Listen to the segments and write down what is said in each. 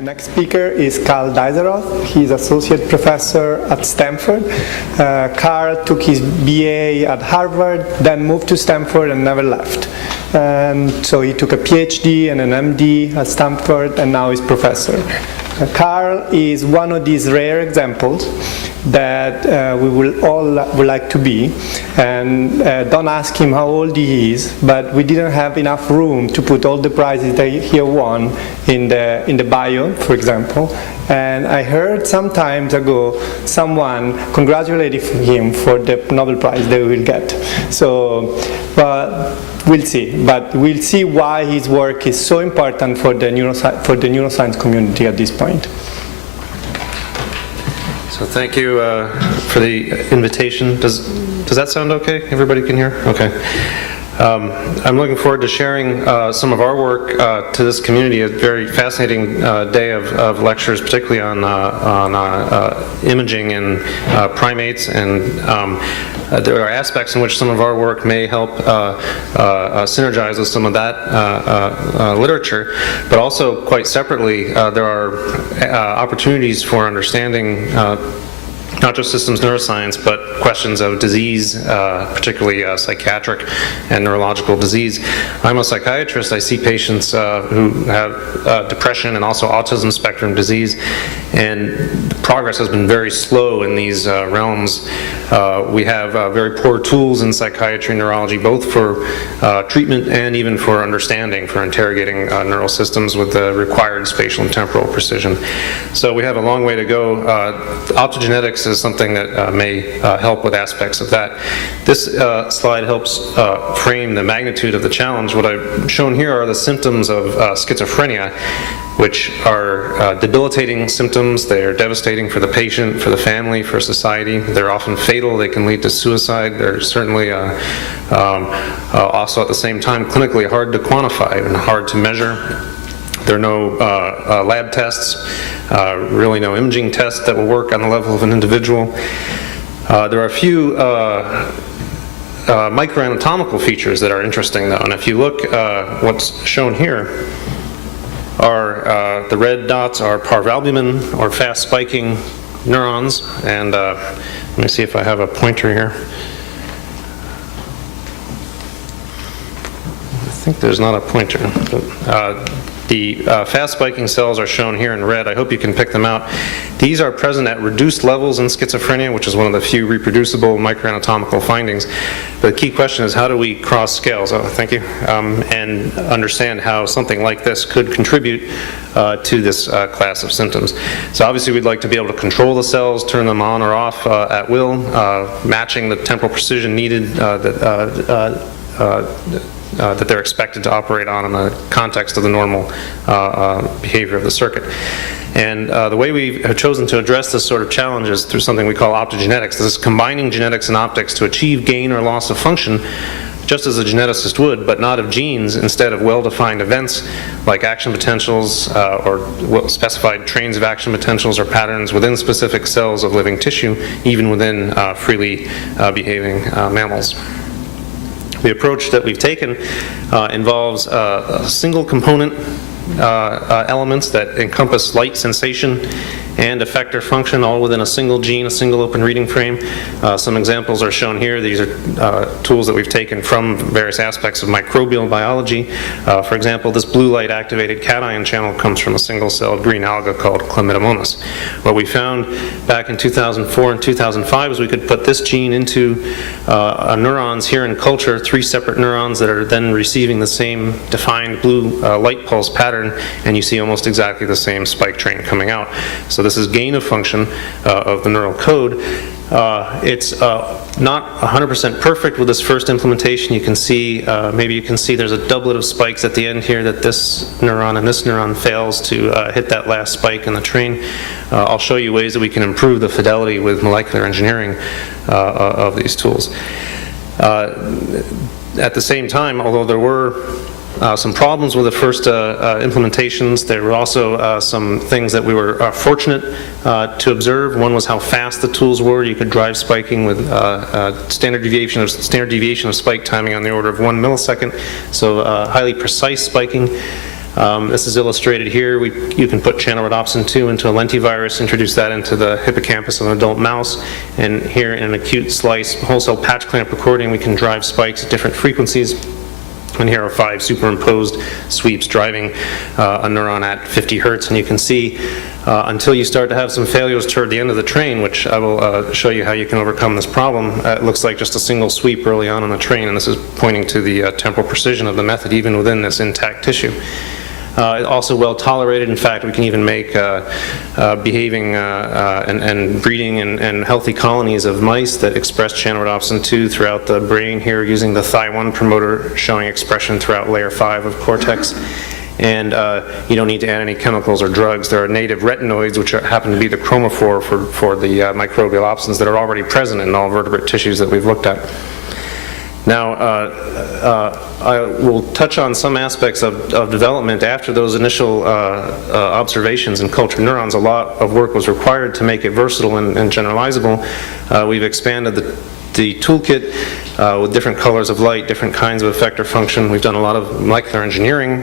Next speaker is Karl Deisseroth. He's associate professor at Stanford. Karl took his BA at Harvard, then moved to Stanford and never left. And so he took a PhD and an MD at Stanford, and now he's professor. Karl is one of these rare examples that we will all would like to be, and don't ask him how old he is, but we didn't have enough room to put all the prizes that he won in the bio, for example. And I heard some time ago someone congratulating him for the Nobel Prize they will get. So we'll see, but we'll see why his work is so important for the neuroscience community at this point. So thank you for the invitation. Does that sound okay? Everybody can hear? Okay. I'm looking forward to sharing some of our work to this community. A very fascinating day of lectures, particularly on imaging in primates, and there are aspects in which some of our work may help synergize with some of that literature, but also quite separately, there are opportunities for understanding not just systems neuroscience, but questions of disease, particularly psychiatric and neurological disease. I'm a psychiatrist. I see patients who have depression and also autism spectrum disease, and progress has been very slow in these realms. We have very poor tools in psychiatry and neurology, both for treatment and even for understanding, for interrogating neural systems with the required spatial and temporal precision. So we have a long way to go. Optogenetics is something that may help with aspects of that. This slide helps frame the magnitude of the challenge. What I've shown here are the symptoms of schizophrenia, which are debilitating symptoms. They are devastating for the patient, for the family, for society. They're often fatal. They can lead to suicide. They're certainly also at the same time clinically hard to quantify and hard to measure. There are no lab tests, really no imaging tests that will work on the level of an individual. There are a few microanatomical features that are interesting, though, and if you look, what's shown here are the red dots are parvalbumin, or fast spiking neurons, and let me see if I have a pointer here. I think there's not a pointer, but the fast spiking cells are shown here in red. I hope you can pick them out. These are present at reduced levels in schizophrenia, which is one of the few reproducible microanatomical findings. The key question is, how do we cross scales? Oh, thank you. And understand how something like this could contribute to this class of symptoms. So obviously we'd like to be able to control the cells, turn them on or off at will, matching the temporal precision needed that they're expected to operate on in the context of the normal behavior of the circuit. And the way we have chosen to address this sort of challenge is through something we call optogenetics. This is combining genetics and optics to achieve gain or loss of function, just as a geneticist would, but not of genes, instead of well-defined events like action potentials or specified trains of action potentials or patterns within specific cells of living tissue, even within freely behaving mammals. The approach that we've taken involves single component elements that encompass light, sensation, and effector function, all within a single gene, a single open reading frame. Some examples are shown here. These are tools that we've taken from various aspects of microbial biology. For example, this blue light activated cation channel comes from a single-celled green alga called Chlamydomonas. What we found back in 2004 and 2005 is we could put this gene into neurons here in culture, 3 separate neurons that are then receiving the same defined blue light pulse pattern, and you see almost exactly the same spike train coming out. So this is gain of function of the neural code. It's not 100% perfect with this first implementation. You can see, maybe you can see there's a doublet of spikes at the end here, that this neuron and this neuron fails to hit that last spike in the train. I'll show you ways that we can improve the fidelity with molecular engineering of these tools. At the same time, although there were some problems with the first implementations, there were also some things that we were fortunate to observe. One was how fast the tools were. You could drive spiking with standard deviation of spike timing on the order of 1 millisecond, so highly precise spiking. This is illustrated here. You can put channel rhodopsin 2 into a lentivirus, introduce that into the hippocampus of an adult mouse, and here in an acute slice whole cell patch clamp recording, we can drive spikes at different frequencies. And here are 5 superimposed sweeps driving a neuron at 50 hertz, and you can see until you start to have some failures toward the end of the train, which I will show you how you can overcome this problem. It looks like just a single sweep early on the train, and this is pointing to the temporal precision of the method even within this intact tissue. Also well tolerated. In fact, we can even make behaving and breeding and healthy colonies of mice that express channel rhodopsin 2 throughout the brain, here using the Thi1 promoter showing expression throughout layer 5 of cortex. And you don't need to add any chemicals or drugs. There are native retinoids, which happen to be the chromophore for the microbial opsins that are already present in all vertebrate tissues that we've looked at. Now, I will touch on some aspects of development after those initial observations in cultured neurons. A lot of work was required to make it versatile and generalizable. We've expanded the toolkit with different colors of light, different kinds of effector function. We've done a lot of molecular engineering,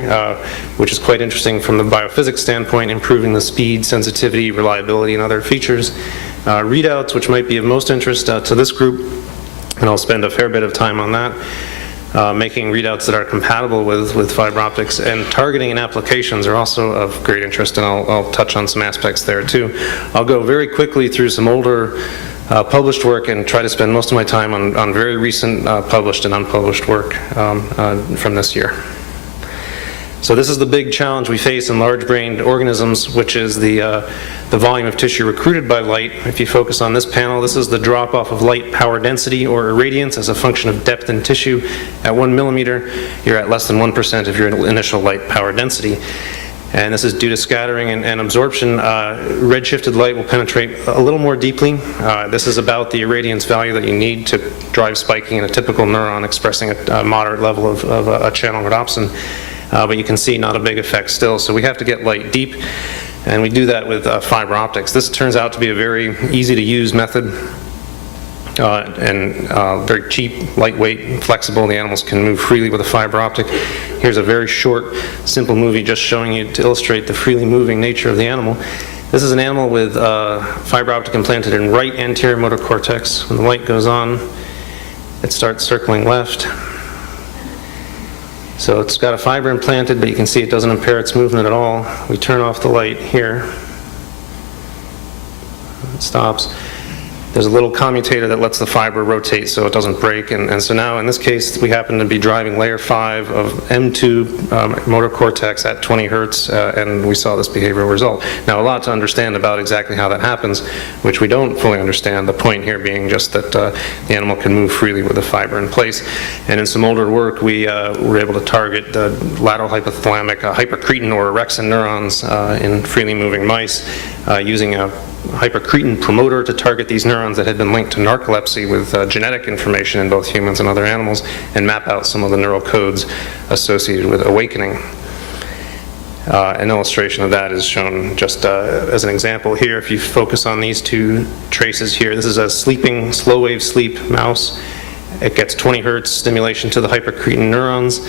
which is quite interesting from the biophysics standpoint, improving the speed, sensitivity, reliability, and other features. Readouts, which might be of most interest to this group, and I'll spend a fair bit of time on that. Making readouts that are compatible with fiber optics, and targeting and applications are also of great interest, and I'll touch on some aspects there too. I'll go very quickly through some older published work and try to spend most of my time on very recent published and unpublished work from this year. So this is the big challenge we face in large-brained organisms, which is the volume of tissue recruited by light. If you focus on this panel, this is the drop-off of light power density or irradiance as a function of depth in tissue. At 1 millimeter, you're at less than 1% of your initial light power density. And this is due to scattering and absorption. Redshifted light will penetrate a little more deeply. This is about the irradiance value that you need to drive spiking in a typical neuron expressing a moderate level of a channel rhodopsin. But you can see not a big effect still. So we have to get light deep, and we do that with fiber optics. This turns out to be a very easy to use method and very cheap, lightweight, flexible. The animals can move freely with a fiber optic. Here's a very short, simple movie just showing you to illustrate the freely moving nature of the animal. This is an animal with fiber optic implanted in right anterior motor cortex. When the light goes on, it starts circling left. So it's got a fiber implanted, but you can see it doesn't impair its movement at all. We turn off the light here. It stops. There's a little commutator that lets the fiber rotate so it doesn't break. And so now in this case, we happen to be driving layer 5 of M2 motor cortex at 20 hertz, and we saw this behavioral result. Now, a lot to understand about exactly how that happens, which we don't fully understand. The point here being just that the animal can move freely with the fiber in place. And in some older work, we were able to target the lateral hypothalamic hypercretin or orexin neurons in freely moving mice using a hypercretin promoter to target these neurons that had been linked to narcolepsy with genetic information in both humans and other animals, and map out some of the neural codes associated with awakening. An illustration of that is shown just as an example here. If you focus on these two traces here, this is a sleeping, slow wave sleep mouse. It gets 20 hertz stimulation to the hypercretin neurons,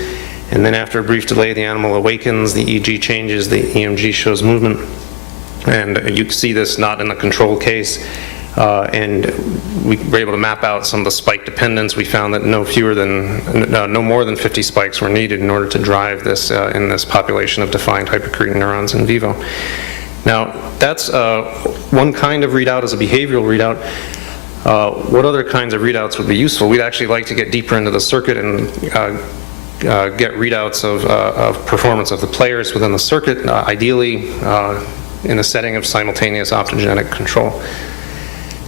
and then after a brief delay, the animal awakens, the EEG changes, the EMG shows movement. And you can see this not in a control case, and we were able to map out some of the spike dependence. We found that no more than 50 spikes were needed in order to drive this in this population of defined hypercretin neurons in vivo. Now, that's one kind of readout as a behavioral readout. What other kinds of readouts would be useful? We'd actually like to get deeper into the circuit and get readouts of performance of the players within the circuit, ideally in a setting of simultaneous optogenetic control.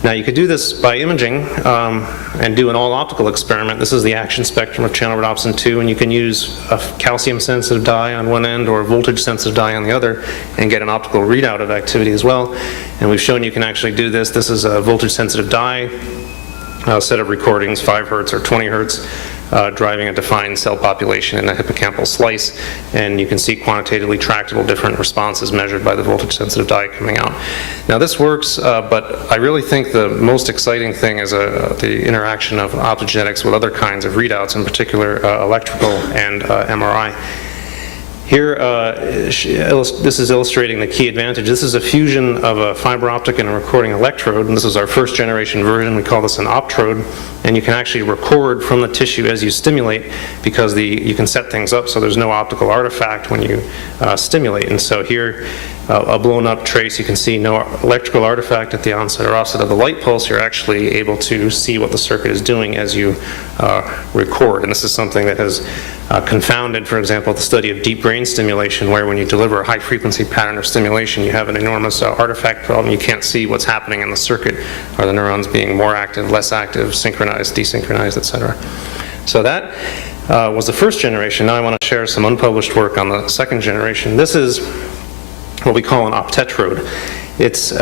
Now, you could do this by imaging and do an all-optical experiment. This is the action spectrum of channel rhodopsin 2, and you can use a calcium-sensitive dye on one end or a voltage-sensitive dye on the other and get an optical readout of activity as well. And we've shown you can actually do this. This is a voltage-sensitive dye, a set of recordings, 5 hertz or 20 hertz, driving a defined cell population in a hippocampal slice, and you can see quantitatively tractable different responses measured by the voltage-sensitive dye coming out. Now, this works, but I really think the most exciting thing is the interaction of optogenetics with other kinds of readouts, in particular electrical and MRI. Here, this is illustrating the key advantage. This is a fusion of a fiber optic and a recording electrode, and this is our first generation version. We call this an optrode, and you can actually record from the tissue as you stimulate, because you can set things up so there's no optical artifact when you stimulate. And so here, a blown up trace, you can see no electrical artifact at the onset or offset of the light pulse. You're actually able to see what the circuit is doing as you record. And this is something that has confounded, for example, the study of deep brain stimulation, where when you deliver a high frequency pattern of stimulation, you have an enormous artifact problem. You can't see what's happening in the circuit. Are the neurons being more active, less active, synchronized, desynchronized, etc. So that was the first generation. Now I want to share some unpublished work on the second generation. This is what we call an optetrode. It's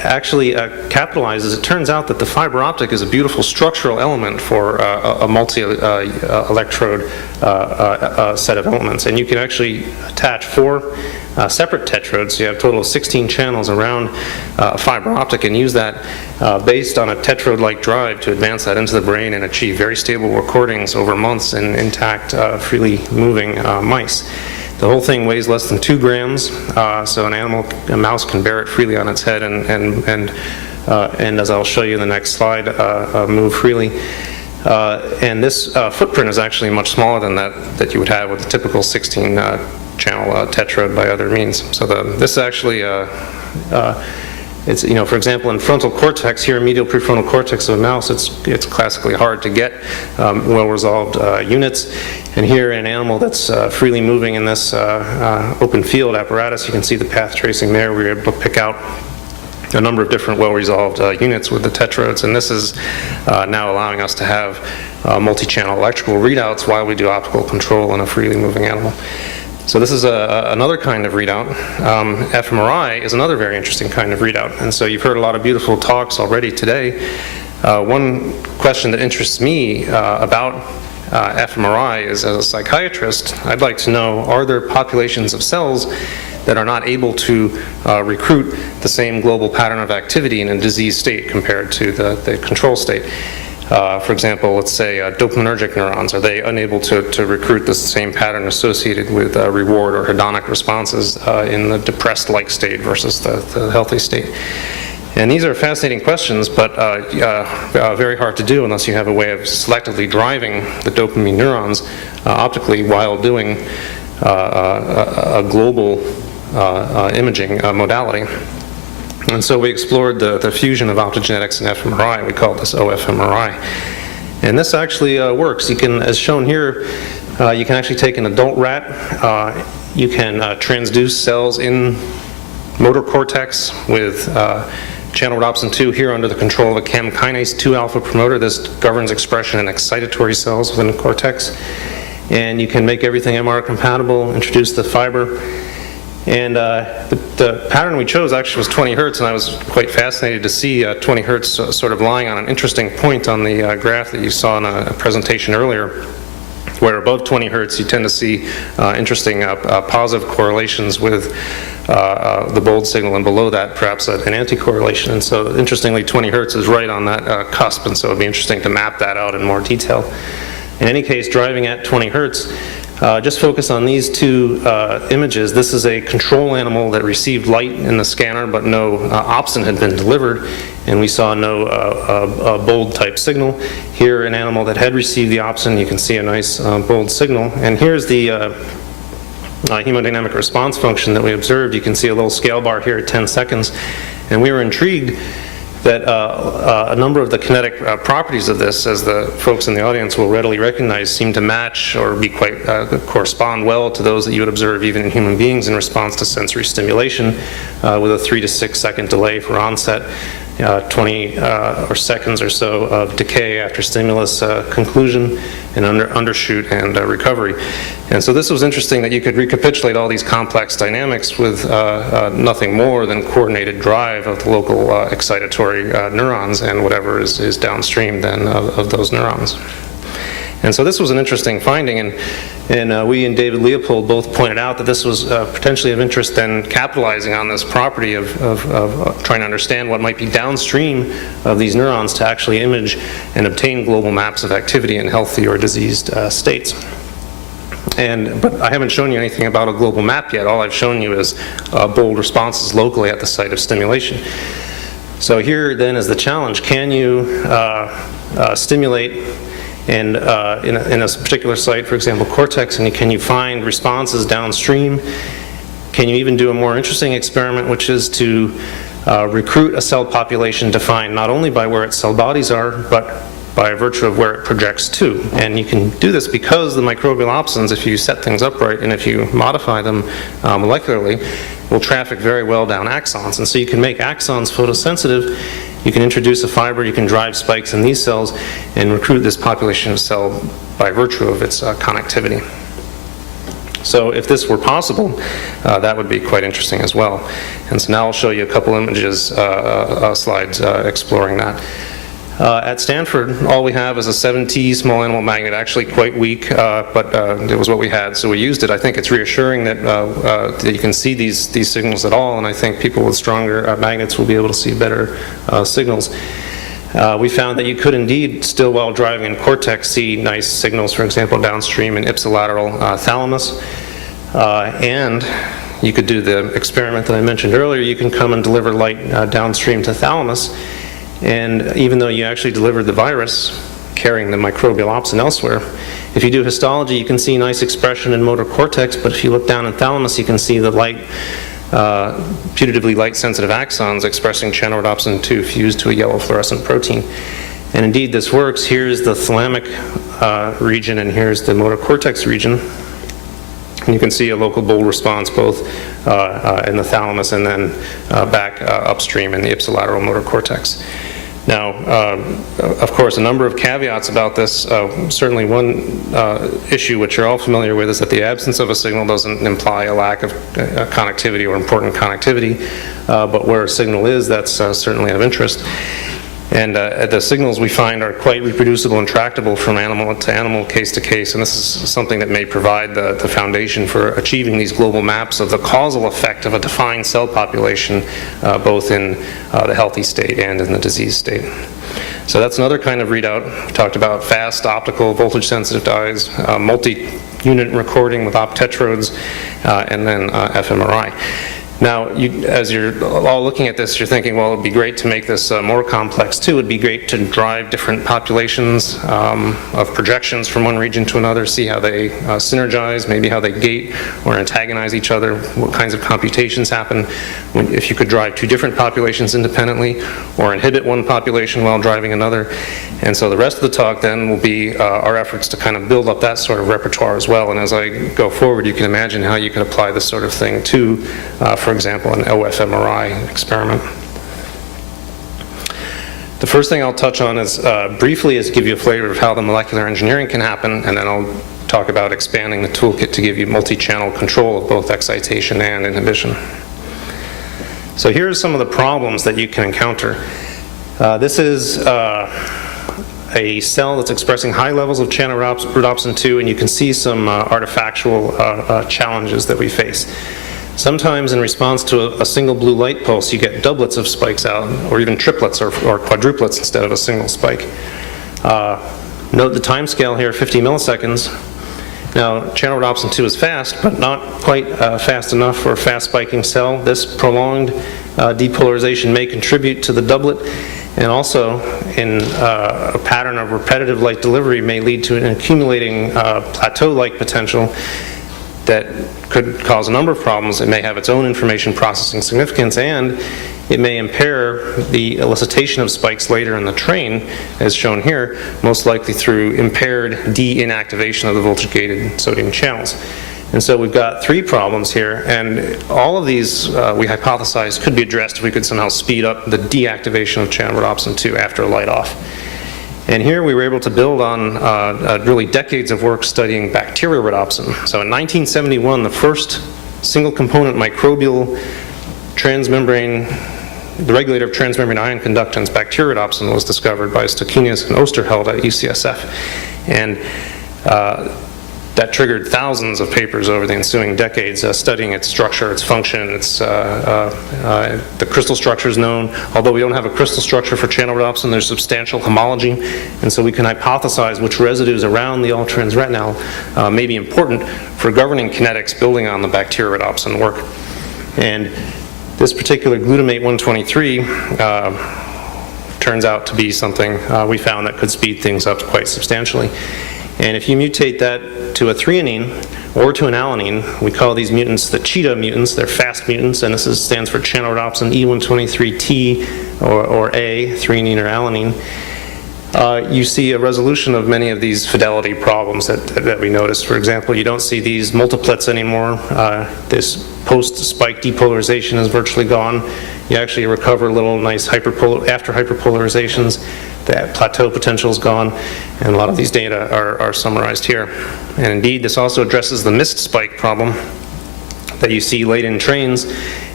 actually capitalizes. It turns out that the fiber optic is a beautiful structural element for a multi-electrode set of elements. And you can actually attach 4 separate tetrodes. So you have a total of 16 channels around a fiber optic, and use that based on a tetrode-like drive to advance that into the brain and achieve very stable recordings over months in intact, freely moving mice. The whole thing weighs less than 2 grams, so a mouse can bear it freely on its head and as I'll show you in the next slide, move freely. And this footprint is actually much smaller than that you would have with a typical 16-channel tetrode by other means. So this actually, it's, for example, in frontal cortex, here, medial prefrontal cortex of a mouse, it's classically hard to get well-resolved units. And here, in an animal that's freely moving in this open field apparatus, you can see the path tracing there. We were able to pick out a number of different well-resolved units with the tetrodes, and this is now allowing us to have multi-channel electrical readouts while we do optical control in a freely moving animal. So this is another kind of readout. Fmri is another very interesting kind of readout. And so you've heard a lot of beautiful talks already today. One question that interests me about Fmri is, as a psychiatrist, I'd like to know, are there populations of cells that are not able to recruit the same global pattern of activity in a disease state compared to the control state? For example, let's say dopaminergic neurons, are they unable to recruit the same pattern associated with reward or hedonic responses in the depressed-like state versus the healthy state? And these are fascinating questions, but very hard to do unless you have a way of selectively driving the dopamine neurons optically while doing a global imaging modality. And so we explored the fusion of optogenetics and Fmri. We call this OFMRI. And this actually works. You can, as shown here, you can actually take an adult rat. You can transduce cells in motor cortex with channel rhodopsin 2 here under the control of a chem kinase 2 alpha promoter. This governs expression in excitatory cells within the cortex. And you can make everything MR compatible, introduce the fiber. And the pattern we chose actually was 20 hertz, and I was quite fascinated to see 20 hertz sort of lying on an interesting point on the graph that you saw in a presentation earlier, where above 20 hertz you tend to see interesting positive correlations with the bold signal, and below that perhaps an anti-correlation. And so interestingly, 20 hertz is right on that cusp, and so it would be interesting to map that out in more detail. In any case, driving at 20 hertz, just focus on these 2 images. This is a control animal that received light in the scanner, but no opsin had been delivered, and we saw no bold type signal. Here, an animal that had received the opsin, you can see a nice bold signal. And here's the hemodynamic response function that we observed. You can see a little scale bar here at 10 seconds, and we were intrigued that a number of the kinetic properties of this, as the folks in the audience will readily recognize, seem to match or be quite correspond well to those that you would observe even in human beings in response to sensory stimulation, with a 3 to 6 second delay for onset, 20 or seconds or so of decay after stimulus conclusion, and undershoot and recovery. And so this was interesting that you could recapitulate all these complex dynamics with nothing more than coordinated drive of the local excitatory neurons and whatever is downstream then of those neurons. And so this was an interesting finding, and we and David Leopold both pointed out that this was potentially of interest in capitalizing on this property of trying to understand what might be downstream of these neurons to actually image and obtain global maps of activity in healthy or diseased states. But I haven't shown you anything about a global map yet. All I've shown you is bold responses locally at the site of stimulation. So here then is the challenge. Can you stimulate in a particular site, for example, cortex, and can you find responses downstream? Can you even do a more interesting experiment, which is to recruit a cell population defined not only by where its cell bodies are, but by virtue of where it projects to. And you can do this because the microbial opsons, if you set things up right and if you modify them molecularly, will traffic very well down axons. And so you can make axons photosensitive, you can introduce a fiber, you can drive spikes in these cells and recruit this population of cell by virtue of its connectivity. So if this were possible, that would be quite interesting as well. And so now I'll show you a couple images, slides exploring that. At Stanford, all we have is a 7T small animal magnet, actually quite weak, but it was what we had, so we used it. I think it's reassuring that, that you can see these signals at all, and I think people with stronger magnets will be able to see better signals. We found that you could indeed, still while driving in cortex, see nice signals, for example, downstream in ipsilateral thalamus. And you could do the experiment that I mentioned earlier. You can come and deliver light downstream to thalamus. And even though you actually delivered the virus carrying the microbial opsin elsewhere, if you do histology, you can see nice expression in motor cortex, but if you look down in thalamus, you can see the light, putatively light-sensitive axons expressing channelrhodopsin 2 fused to a yellow fluorescent protein. And indeed, this works. Here's the thalamic region, and here's the motor cortex region. And you can see a local bold response both in the thalamus and then back upstream in the ipsilateral motor cortex. Now, of course, a number of caveats about this. Certainly one issue which you're all familiar with is that the absence of a signal doesn't imply a lack of connectivity or important connectivity, but where a signal is, that's certainly of interest. And the signals we find are quite reproducible and tractable from animal to animal, case to case, and this is something that may provide the foundation for achieving these global maps of the causal effect of a defined cell population, both in the healthy state and in the disease state. So that's another kind of readout. We talked about fast optical voltage-sensitive dyes, multi-unit recording with optetrodes, and then Fmri. Now, as you're all looking at this, you're thinking, well, it would be great to make this more complex too. It would be great to drive different populations of projections from one region to another, see how they synergize, maybe how they gate or antagonize each other, what kinds of computations happen if you could drive two different populations independently or inhibit one population while driving another. And so the rest of the talk then will be our efforts to kind of build up that sort of repertoire as well. And as I go forward, you can imagine how you can apply this sort of thing to, for example, an OFMRI experiment. The first thing I'll touch on is briefly is give you a flavor of how the molecular engineering can happen, and then I'll talk about expanding the toolkit to give you multi-channel control of both excitation and inhibition. So here's some of the problems that you can encounter. This is a cell that's expressing high levels of channelrhodopsin 2, and you can see some artifactual challenges that we face. Sometimes in response to a single blue light pulse, you get doublets of spikes out, or even triplets or quadruplets instead of a single spike. Note the time scale here, 50 milliseconds. Now, channelrhodopsin 2 is fast, but not quite fast enough for a fast spiking cell. This prolonged depolarization may contribute to the doublet, and also in a pattern of repetitive light delivery may lead to an accumulating plateau-like potential that could cause a number of problems. It may have its own information processing significance, and it may impair the elicitation of spikes later in the train, as shown here, most likely through impaired de-inactivation of the voltage-gated sodium channels. And so we've got three problems here, and all of these we hypothesized could be addressed if we could somehow speed up the deactivation of channelrhodopsin 2 after a light off. And here we were able to build on really decades of work studying bacterial rhodopsin. So in 1971, the first single component microbial transmembrane, the regulator of transmembrane ion conductance, bacterial rhodopsin, was discovered by Stokinius and Osterheld at UCSF. And that triggered thousands of papers over the ensuing decades studying its structure, its function, the crystal structure is known. Although we don't have a crystal structure for channel rhodopsin, there's substantial homology, and so we can hypothesize which residues around the all-trans retinal may be important for governing kinetics building on the bacterial rhodopsin work. And this particular glutamate 123 turns out to be something we found that could speed things up quite substantially. And if you mutate that to a threonine or to an alanine, we call these mutants the cheetah mutants. They're fast mutants, and this stands for channel rhodopsin E123T or A, threonine or alanine. You see a resolution of many of these fidelity problems that we noticed. For example, you don't see these multiplets anymore. This post-spike depolarization is virtually gone. You actually recover little nice after hyperpolarizations. That plateau potential is gone, and a lot of these data are summarized here. And indeed, this also addresses the missed spike problem that you see late in trains,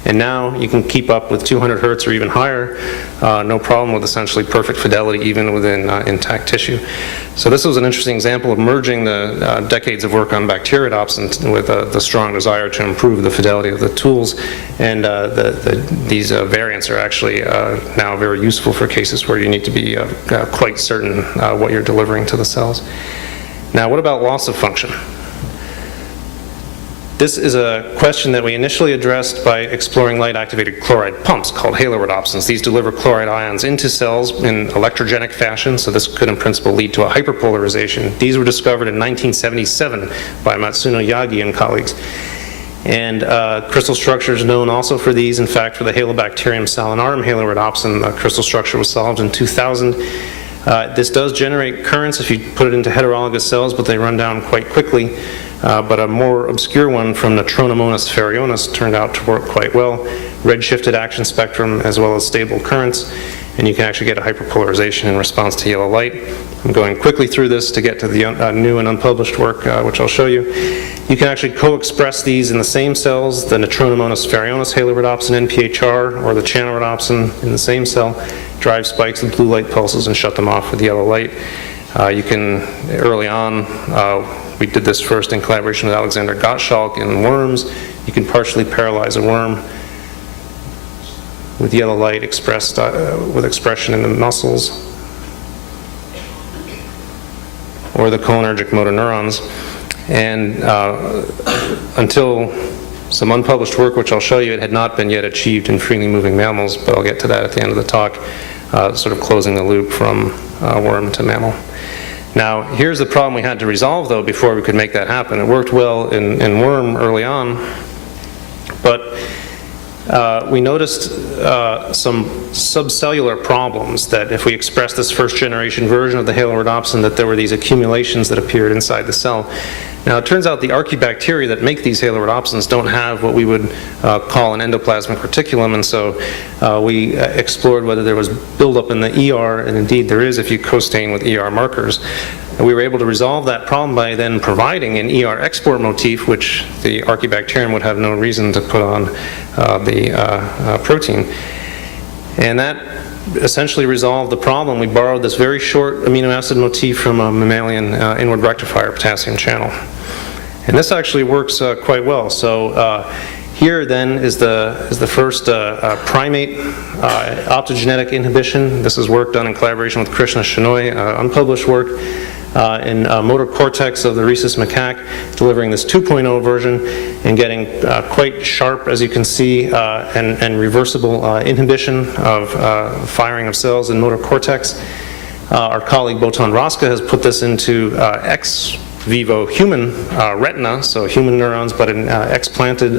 and now you can keep up with 200 hertz or even higher, no problem, with essentially perfect fidelity even within intact tissue. So this was an interesting example of merging the decades of work on bacterial rhodopsin with the strong desire to improve the fidelity of the tools, and these variants are actually now very useful for cases where you need to be quite certain what you're delivering to the cells. Now, what about loss of function? This is a question that we initially addressed by exploring light-activated chloride pumps called halorhodopsins. These deliver chloride ions into cells in electrogenic fashion, so this could in principle lead to a hyperpolarization. These were discovered in 1977 by Matsuno Yagi and colleagues. And crystal structure is known also for these. In fact, for the Halobacterium salinarum halorhodopsin, the crystal structure was solved in 2000. This does generate currents if you put it into heterologous cells, but they run down quite quickly. But a more obscure one from Neutronomonas ferrionis turned out to work quite well. Redshifted action spectrum as well as stable currents, and you can actually get a hyperpolarization in response to yellow light. I'm going quickly through this to get to the new and unpublished work, which I'll show you. You can actually co-express these in the same cells, the Neutronomonas ferrionis halorhodopsin NPHR or the channel rhodopsin in the same cell, drive spikes with blue light pulses and shut them off with yellow light. You can, early on, we did this first in collaboration with Alexander Gottschalk in worms. You can partially paralyze a worm with yellow light expressed with expression in the muscles or the cholinergic motor neurons. And until some unpublished work, which I'll show you, it had not been yet achieved in freely moving mammals, but I'll get to that at the end of the talk, sort of closing the loop from worm to mammal. Now, here's the problem we had to resolve, though, before we could make that happen. It worked well in worm early on, but we noticed some subcellular problems, that if we expressed this first generation version of the halorhodopsin, that there were these accumulations that appeared inside the cell. Now, it turns out the archaebacteria that make these halorhodopsins don't have what we would call an endoplasmic reticulum, and so we explored whether there was buildup in the ER, and indeed there is if you co-stain with ER markers. And we were able to resolve that problem by then providing an ER export motif, which the archaebacterium would have no reason to put on the protein. And that essentially resolved the problem. We borrowed this very short amino acid motif from a mammalian inward rectifier potassium channel. And this actually works quite well. So here then is the first primate optogenetic inhibition. This is work done in collaboration with Krishna Shenoy, unpublished work in motor cortex of the rhesus macaque, delivering this 2.0 version and getting quite sharp, as you can see, and reversible inhibition of firing of cells in motor cortex. Our colleague Botan Raska has put this into ex vivo human retina, so human neurons, but in explanted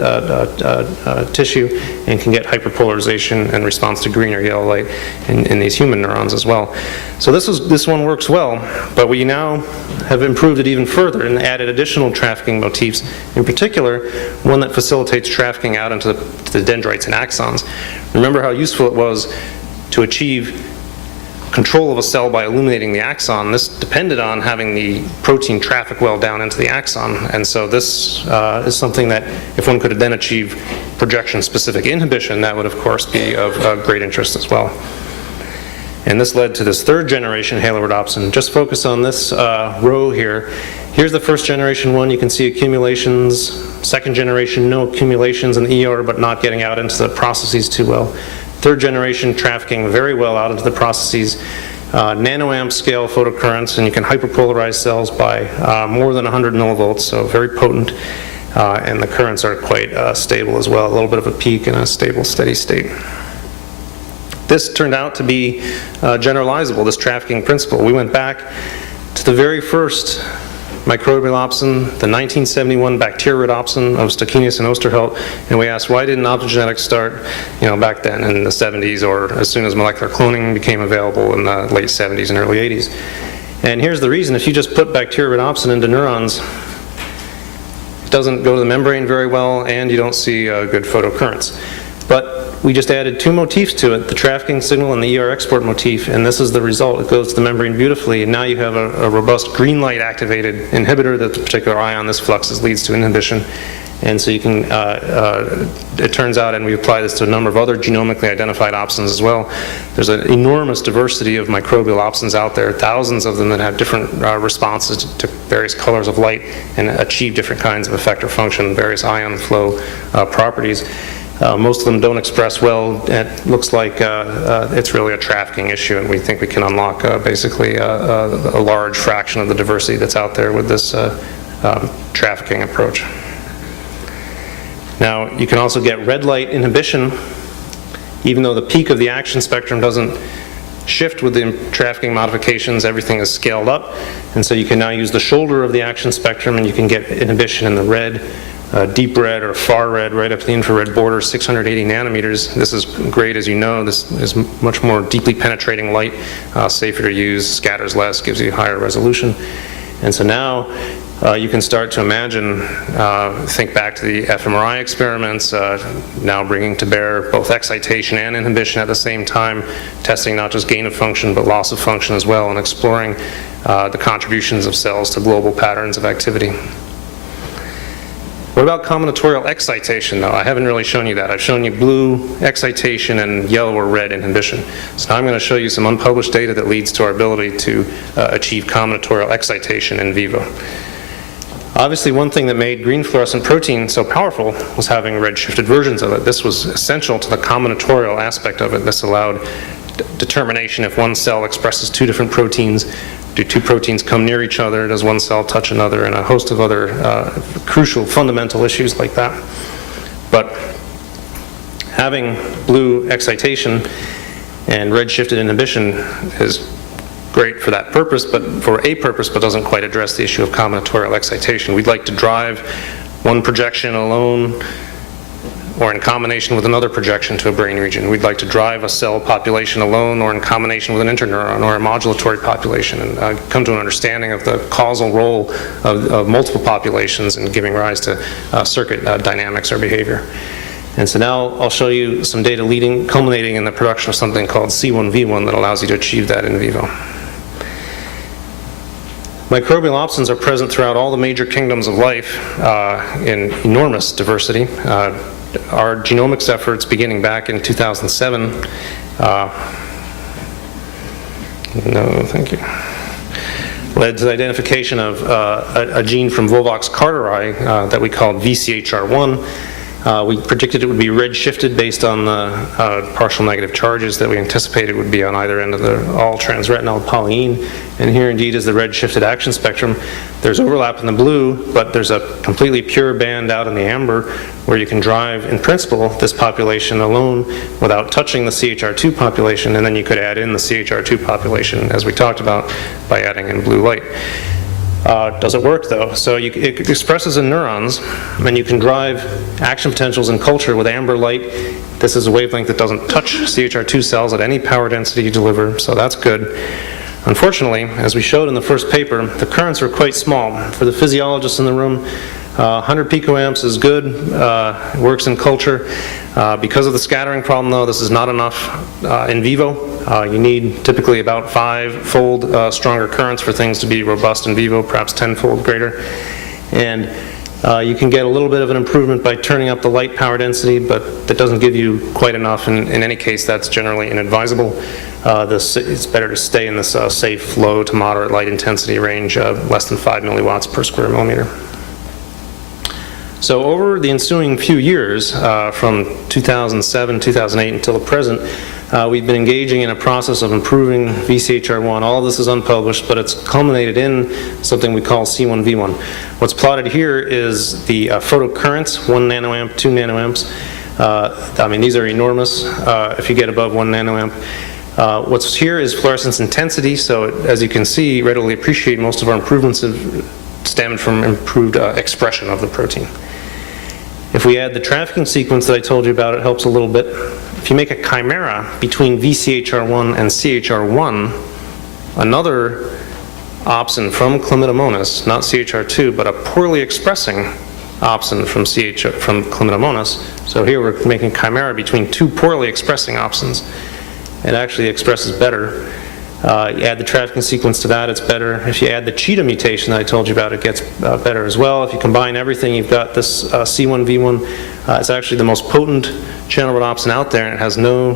tissue, and can get hyperpolarization and response to green or yellow light in these human neurons as well. So this one works well, but we now have improved it even further and added additional trafficking motifs, in particular one that facilitates trafficking out into the dendrites and axons. Remember how useful it was to achieve control of a cell by illuminating the axon. This depended on having the protein traffic well down into the axon, and so this is something that if one could then achieve projection-specific inhibition, that would of course be of great interest as well. And this led to this third generation halorhodopsin. Just focus on this row here. Here's the first generation one. You can see accumulations. Second generation, no accumulations in the ER, but not getting out into the processes too well. Third generation, trafficking very well out into the processes. Nanoamp scale photocurrents, and you can hyperpolarize cells by more than 100 millivolts, so very potent. And the currents are quite stable as well, a little bit of a peak and a stable, steady state. This turned out to be generalizable, this trafficking principle. We went back to the very first microbial opsin, the 1971 bacteriorhodopsin of Stachenius and Osterhout, and we asked, why didn't optogenetics start, back then in the 70s, or as soon as molecular cloning became available in the late 70s and early 80s? And here's the reason. If you just put bacteriorhodopsin into neurons, it doesn't go to the membrane very well, and you don't see good photocurrents. But we just added two motifs to it, the trafficking signal and the ER export motif, and this is the result. It goes to the membrane beautifully, and now you have a robust green light activated inhibitor that the particular ion, this fluxes, leads to inhibition. And so you can, it turns out, and we apply this to a number of other genomically identified opsins as well, there's an enormous diversity of microbial opsins out there, thousands of them that have different responses to various colors of light and achieve different kinds of effector function, various ion flow properties. Most of them don't express well. It looks like it's really a trafficking issue, and we think we can unlock basically a large fraction of the diversity that's out there with this trafficking approach. Now, you can also get red light inhibition, even though the peak of the action spectrum doesn't shift with the trafficking modifications, everything is scaled up, and so you can now use the shoulder of the action spectrum, and you can get inhibition in the red, deep red or far red, right up to the infrared border, 680 nanometers. This is great, as you know. This is much more deeply penetrating light, safer to use, scatters less, gives you higher resolution. And so now you can start to imagine, think back to the Fmri experiments, now bringing to bear both excitation and inhibition at the same time, testing not just gain of function but loss of function as well, and exploring the contributions of cells to global patterns of activity. What about combinatorial excitation, though? I haven't really shown you that. I've shown you blue excitation and yellow or red inhibition. So now I'm going to show you some unpublished data that leads to our ability to achieve combinatorial excitation in vivo. Obviously, one thing that made green fluorescent protein so powerful was having red-shifted versions of it. This was essential to the combinatorial aspect of it. This allowed determination if one cell expresses two different proteins. Do two proteins come near each other? Does one cell touch another? And a host of other crucial, fundamental issues like that. But having blue excitation and red-shifted inhibition is great for that purpose, but doesn't quite address the issue of combinatorial excitation. We'd like to drive one projection alone or in combination with another projection to a brain region. We'd like to drive a cell population alone or in combination with an interneuron or a modulatory population, and come to an understanding of the causal role of multiple populations in giving rise to circuit dynamics or behavior. And so now I'll show you some data culminating in the production of something called C1V1 that allows you to achieve that in vivo. Microbial opsins are present throughout all the major kingdoms of life in enormous diversity. Our genomics efforts beginning back in 2007, led to the identification of a gene from Volvox carteri that we called VCHR1. We predicted it would be red-shifted based on the partial negative charges that we anticipated would be on either end of the all-transretinal polyene. And here indeed is the red-shifted action spectrum. There's overlap in the blue, but there's a completely pure band out in the amber where you can drive, in principle, this population alone without touching the CHR2 population, and then you could add in the CHR2 population, as we talked about, by adding in blue light. Does it work, though? So it expresses in neurons, and you can drive action potentials in culture with amber light. This is a wavelength that doesn't touch CHR2 cells at any power density you deliver, so that's good. Unfortunately, as we showed in the first paper, the currents are quite small. For the physiologists in the room, 100 picoamps is good, it works in culture. Because of the scattering problem, though, this is not enough in vivo. You need typically about 5-fold stronger currents for things to be robust in vivo, perhaps 10-fold greater. And you can get a little bit of an improvement by turning up the light power density, but that doesn't give you quite enough. In any case, that's generally inadvisable. it's better to stay in this safe low to moderate light intensity range of less than 5 milliwatts per square millimeter. So over the ensuing few years, from 2007, 2008 until the present, we've been engaging in a process of improving VCHR1. All of this is unpublished, but it's culminated in something we call C1V1. What's plotted here is the photocurrents, 1 nanoamp, 2 nanoamps. I mean, these are enormous if you get above 1 nanoamp. What's here is fluorescence intensity, so as you can see, readily appreciate, most of our improvements have stemmed from improved expression of the protein. If we add the trafficking sequence that I told you about, it helps a little bit. If you make a chimera between VCHR1 and CHR1, another opsin from Chlamydomonas, not CHR2, but a poorly expressing opsin from Chlamydomonas. So here we're making chimera between two poorly expressing opsins. It actually expresses better. You add the trafficking sequence to that, it's better. If you add the cheetah mutation that I told you about, it gets better as well. If you combine everything, you've got this C1V1. It's actually the most potent channel rhodopsin out there, and it has no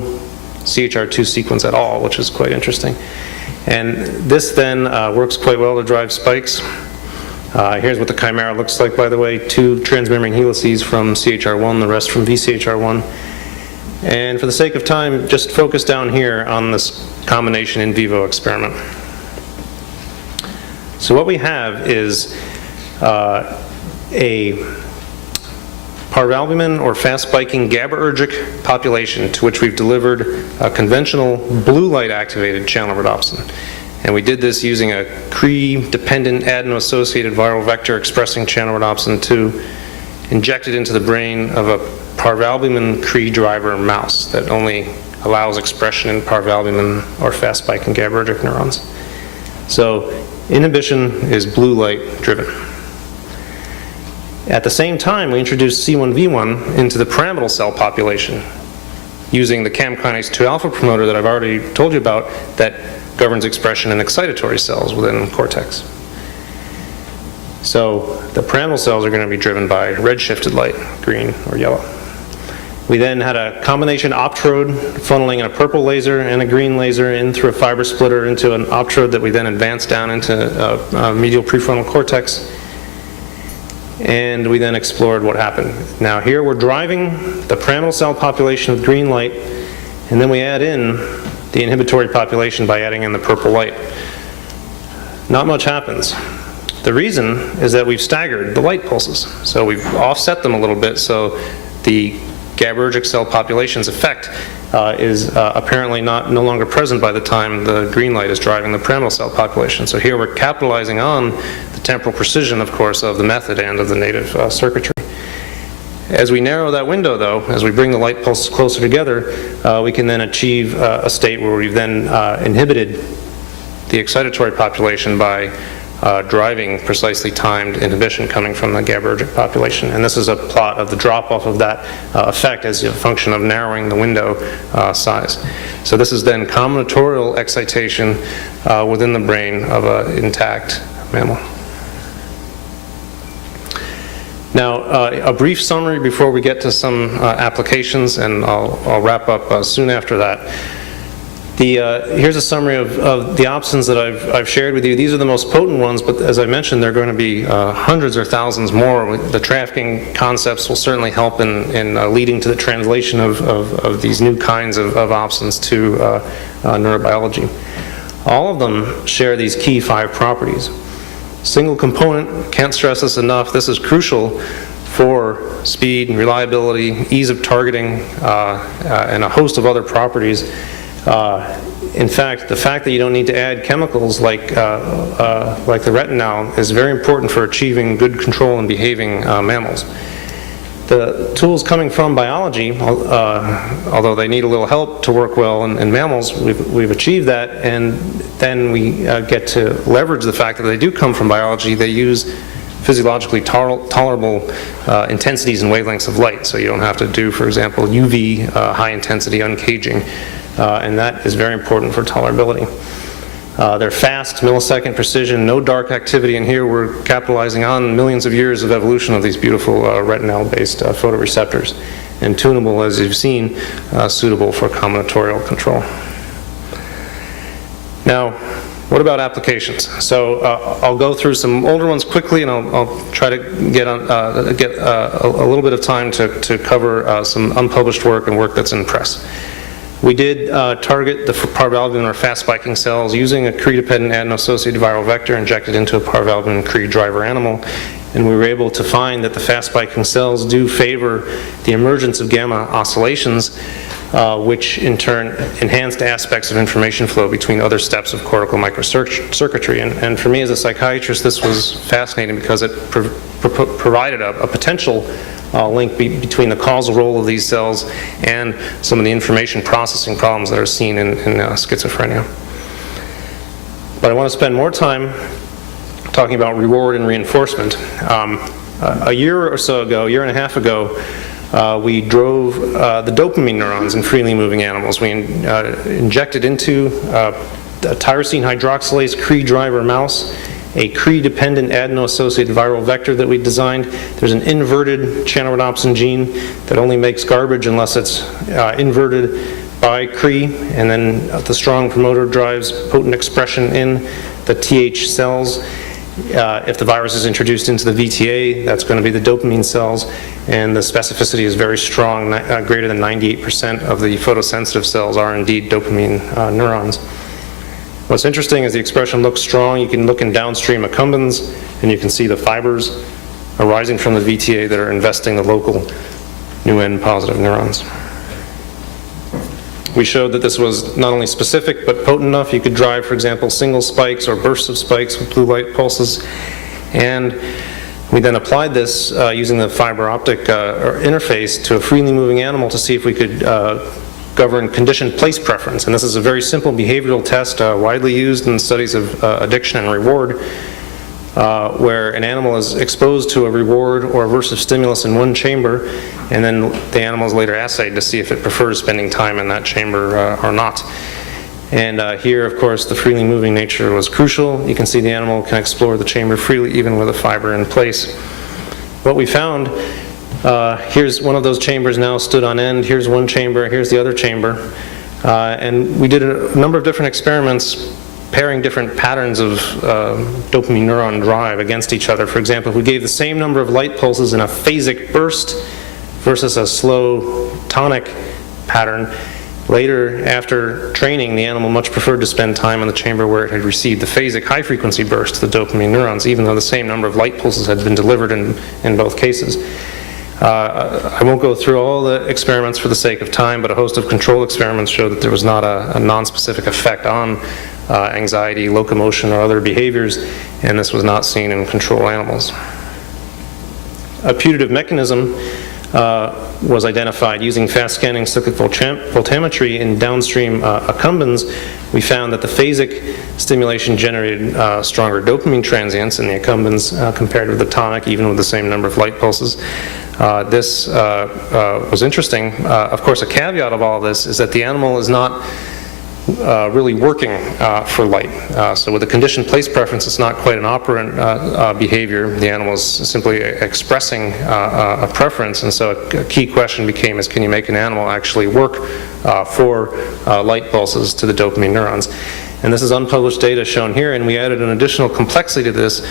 CHR2 sequence at all, which is quite interesting. And this then works quite well to drive spikes. Here's what the chimera looks like, by the way. 2 transmembrane helices from CHR1, the rest from VCHR1. And for the sake of time, just focus down here on this combination in vivo experiment. So what we have is a parvalbumin or fast spiking GABAergic population to which we've delivered a conventional blue light activated channel rhodopsin. And we did this using a Cre-dependent adeno-associated viral vector expressing channel rhodopsin to inject it into the brain of a parvalbumin Cre driver mouse that only allows expression in parvalbumin or fast spiking GABAergic neurons. So inhibition is blue light driven. At the same time, we introduced C1V1 into the pyramidal cell population using the CAM kinase 2 alpha promoter that I've already told you about that governs expression in excitatory cells within the cortex. So the pyramidal cells are going to be driven by red-shifted light, green or yellow. We then had a combination optrode funneling in a purple laser and a green laser in through a fiber splitter into an optrode that we then advanced down into medial prefrontal cortex. And we then explored what happened. Now here we're driving the pyramidal cell population with green light, and then we add in the inhibitory population by adding in the purple light. Not much happens. The reason is that we've staggered the light pulses. So we've offset them a little bit, so the GABAergic cell population's effect is apparently no longer present by the time the green light is driving the pyramidal cell population. So here we're capitalizing on the temporal precision, of course, of the method and of the native circuitry. As we narrow that window, though, as we bring the light pulses closer together, we can then achieve a state where we've then inhibited the excitatory population by driving precisely timed inhibition coming from the GABAergic population. And this is a plot of the drop-off of that effect as a function of narrowing the window size. So this is then combinatorial excitation within the brain of an intact mammal. Now, a brief summary before we get to some applications, and I'll wrap up soon after that. Here's a summary of the opsins that I've shared with you. These are the most potent ones, but as I mentioned, there are going to be hundreds or thousands more. The trafficking concepts will certainly help in leading to the translation of these new kinds of opsins to neurobiology. All of them share these key 5 properties. Single component, can't stress this enough, this is crucial for speed and reliability, ease of targeting, and a host of other properties. In fact, the fact that you don't need to add chemicals like the retinol is very important for achieving good control in behaving mammals. The tools coming from biology, although they need a little help to work well in mammals, we've achieved that, and then we get to leverage the fact that they do come from biology. They use physiologically tolerable intensities and wavelengths of light, so you don't have to do, for example, UV high intensity uncaging. And that is very important for tolerability. They're fast, millisecond precision, no dark activity, and here we're capitalizing on millions of years of evolution of these beautiful retinal-based photoreceptors, and tunable, as you've seen, suitable for combinatorial control. Now, what about applications? So I'll go through some older ones quickly, and I'll try to get a little bit of time to cover some unpublished work and work that's in press. We did target the parvalbumin or fast-spiking cells using a Cre-dependent adeno-associated viral vector injected into a parvalbumin Cre driver animal, and we were able to find that the fast-spiking cells do favor the emergence of gamma oscillations, which in turn enhanced aspects of information flow between other steps of cortical microcircuitry. And for me as a psychiatrist, this was fascinating because it provided a potential link between the causal role of these cells and some of the information processing problems that are seen in schizophrenia. But I want to spend more time talking about reward and reinforcement. A year or so ago, a year and a half ago, we drove the dopamine neurons in freely moving animals. We injected into a tyrosine hydroxylase Cre driver mouse a Cre-dependent adeno-associated viral vector that we designed. There's an inverted channelrhodopsin gene that only makes garbage unless it's inverted by Cre, and then the strong promoter drives potent expression in the TH cells. If the virus is introduced into the VTA, that's going to be the dopamine cells, and the specificity is very strong. Greater than 98% of the photosensitive cells are indeed dopamine neurons. What's interesting is the expression looks strong. You can look in downstream accumbens, and you can see the fibers arising from the VTA that are investing the local nu-N positive neurons. We showed that this was not only specific but potent enough. You could drive, for example, single spikes or bursts of spikes with blue light pulses. And we then applied this using the fiber optic interface to a freely moving animal to see if we could govern conditioned place preference. And this is a very simple behavioral test widely used in studies of addiction and reward, where an animal is exposed to a reward or aversive stimulus in one chamber, and then the animal is later assayed to see if it prefers spending time in that chamber or not. And here, of course, the freely moving nature was crucial. You can see the animal can explore the chamber freely even with a fiber in place. What we found, here's one of those chambers now stood on end. Here's one chamber, here's the other chamber. And we did a number of different experiments pairing different patterns of dopamine neuron drive against each other. For example, if we gave the same number of light pulses in a phasic burst versus a slow tonic pattern, later after training, the animal much preferred to spend time in the chamber where it had received the phasic high-frequency burst of the dopamine neurons, even though the same number of light pulses had been delivered in both cases. I won't go through all the experiments for the sake of time, but a host of control experiments showed that there was not a non-specific effect on anxiety, locomotion, or other behaviors, and this was not seen in control animals. A putative mechanism was identified using fast-scanning cyclic voltammetry in downstream accumbens. We found that the phasic stimulation generated stronger dopamine transients in the accumbens compared with the tonic, even with the same number of light pulses. This was interesting. Of course, a caveat of all of this is that the animal is not really working for light. So with the conditioned place preference, it's not quite an operant behavior. The animal is simply expressing a preference, and so a key question became is, can you make an animal actually work for light pulses to the dopamine neurons? And this is unpublished data shown here, and we added an additional complexity to this.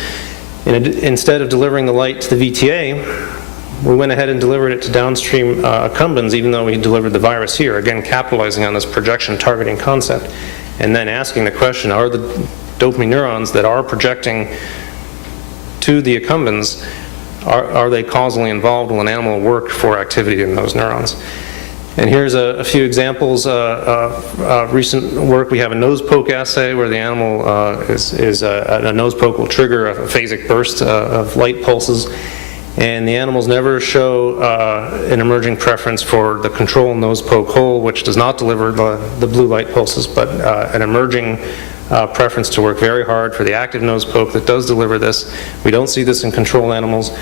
Instead of delivering the light to the VTA, we went ahead and delivered it to downstream accumbens, even though we delivered the virus here, again capitalizing on this projection targeting concept, and then asking the question, are the dopamine neurons that are projecting to the accumbens, are they causally involved? Will an animal work for activity in those neurons? And here's a few examples of recent work. We have a nose poke assay where the animal a nose poke will trigger a phasic burst of light pulses. And the animals never show an emerging preference for the control nose poke hole, which does not deliver the blue light pulses, but an emerging preference to work very hard for the active nose poke that does deliver this. We don't see this in control animals.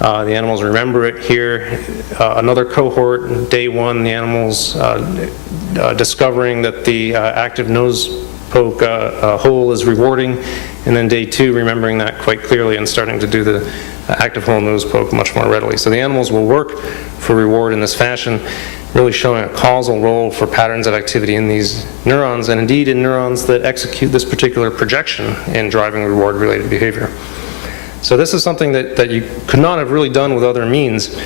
The animals remember it here. Another cohort, day one, the animals discovering that the active nose poke hole is rewarding, and then day two, remembering that quite clearly and starting to do the active whole nose poke much more readily. So the animals will work for reward in this fashion. really showing a causal role for patterns of activity in these neurons, and indeed in neurons that execute this particular projection in driving reward-related behavior. So this is something that you could not have really done with other means.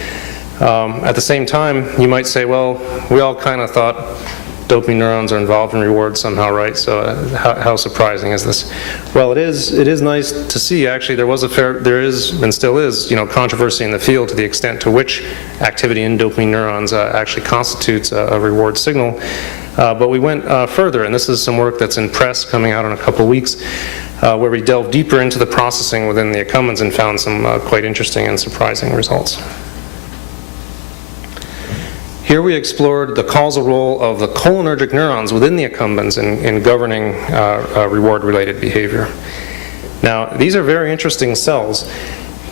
At the same time, you might say, well, we all kind of thought dopamine neurons are involved in reward somehow, right? So how surprising is this? Well, it is nice to see. Actually, there is and still is, controversy in the field to the extent to which activity in dopamine neurons actually constitutes a reward signal. But we went further, and this is some work that's in press coming out in a couple weeks, where we delved deeper into the processing within the accumbens and found some quite interesting and surprising results. Here we explored the causal role of the cholinergic neurons within the accumbens in governing reward-related behavior. Now, these are very interesting cells.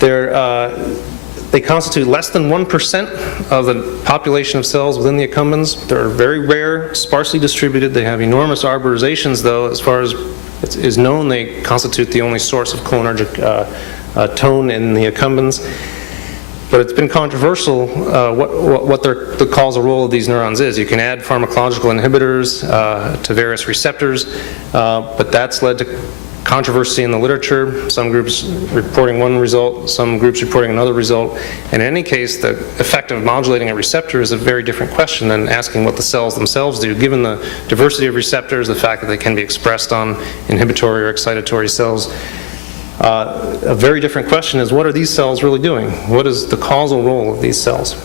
They constitute less than 1% of the population of cells within the accumbens. They're very rare, sparsely distributed. They have enormous arborizations, though. As far as is known, they constitute the only source of cholinergic tone in the accumbens. But it's been controversial what the causal role of these neurons is. You can add pharmacological inhibitors to various receptors, but that's led to controversy in the literature. Some groups reporting one result, some groups reporting another result. And in any case, the effect of modulating a receptor is a very different question than asking what the cells themselves do. Given the diversity of receptors, the fact that they can be expressed on inhibitory or excitatory cells, a very different question is, what are these cells really doing? What is the causal role of these cells?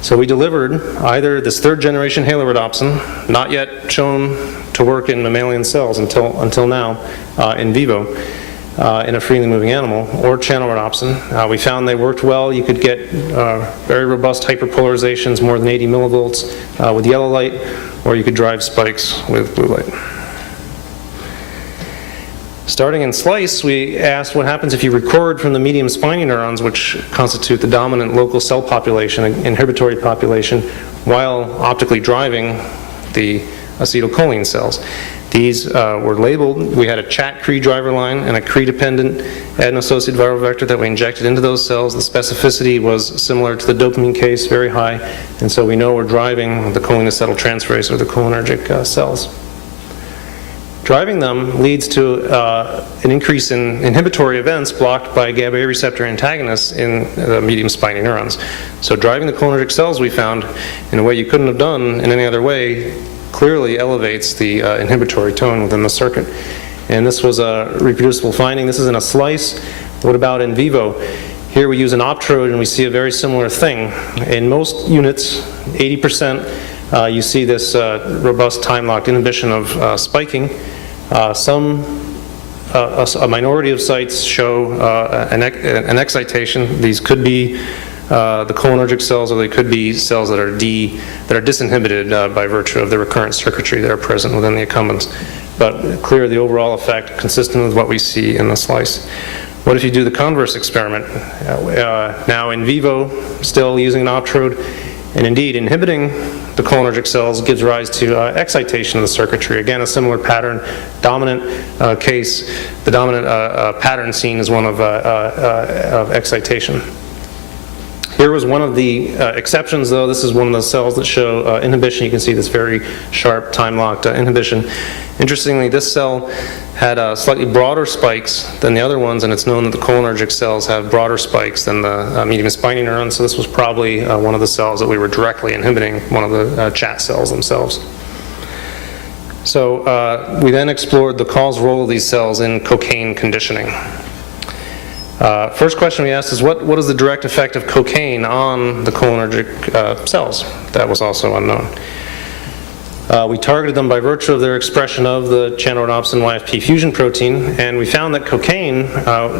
So we delivered either this third generation halorhodopsin, not yet shown to work in mammalian cells until now in vivo in a freely moving animal, or channelrhodopsin. We found they worked well. You could get very robust hyperpolarizations, more than 80 millivolts with yellow light, or you could drive spikes with blue light. Starting in slice, we asked what happens if you record from the medium spiny neurons, which constitute the dominant local cell population, inhibitory population, while optically driving the acetylcholine cells. These were labeled. We had a chat-Cre driver line and a Cre-dependent adeno-associated viral vector that we injected into those cells. The specificity was similar to the dopamine case, very high, and so we know we're driving the choline-acetyltransferase, or the cholinergic cells. Driving them leads to an increase in inhibitory events blocked by GABA A receptor antagonists in the medium spiny neurons. So driving the cholinergic cells, we found, in a way you couldn't have done in any other way, clearly elevates the inhibitory tone within the circuit. And this was a reproducible finding. This is in a slice. What about in vivo? Here we use an optrode, and we see a very similar thing. In most units, 80%, you see this robust time-locked inhibition of spiking. A minority of sites show an excitation. These could be the cholinergic cells, or they could be cells that are disinhibited by virtue of the recurrent circuitry that are present within the accumbens. But clear the overall effect consistent with what we see in the slice. What if you do the converse experiment? Now in vivo, still using an optrode, and indeed inhibiting the cholinergic cells gives rise to excitation of the circuitry. Again, a similar pattern. Dominant case, the dominant pattern seen is one of excitation. Here was one of the exceptions, though. This is one of the cells that show inhibition. You can see this very sharp time-locked inhibition. Interestingly, this cell had slightly broader spikes than the other ones, and it's known that the cholinergic cells have broader spikes than the medium spiny neurons, so this was probably one of the cells that we were directly inhibiting, one of the chat cells themselves. So we then explored the causal role of these cells in cocaine conditioning. First question we asked is, what is the direct effect of cocaine on the cholinergic cells? That was also unknown. We targeted them by virtue of their expression of the channelrhodopsin YFP fusion protein, and we found that cocaine,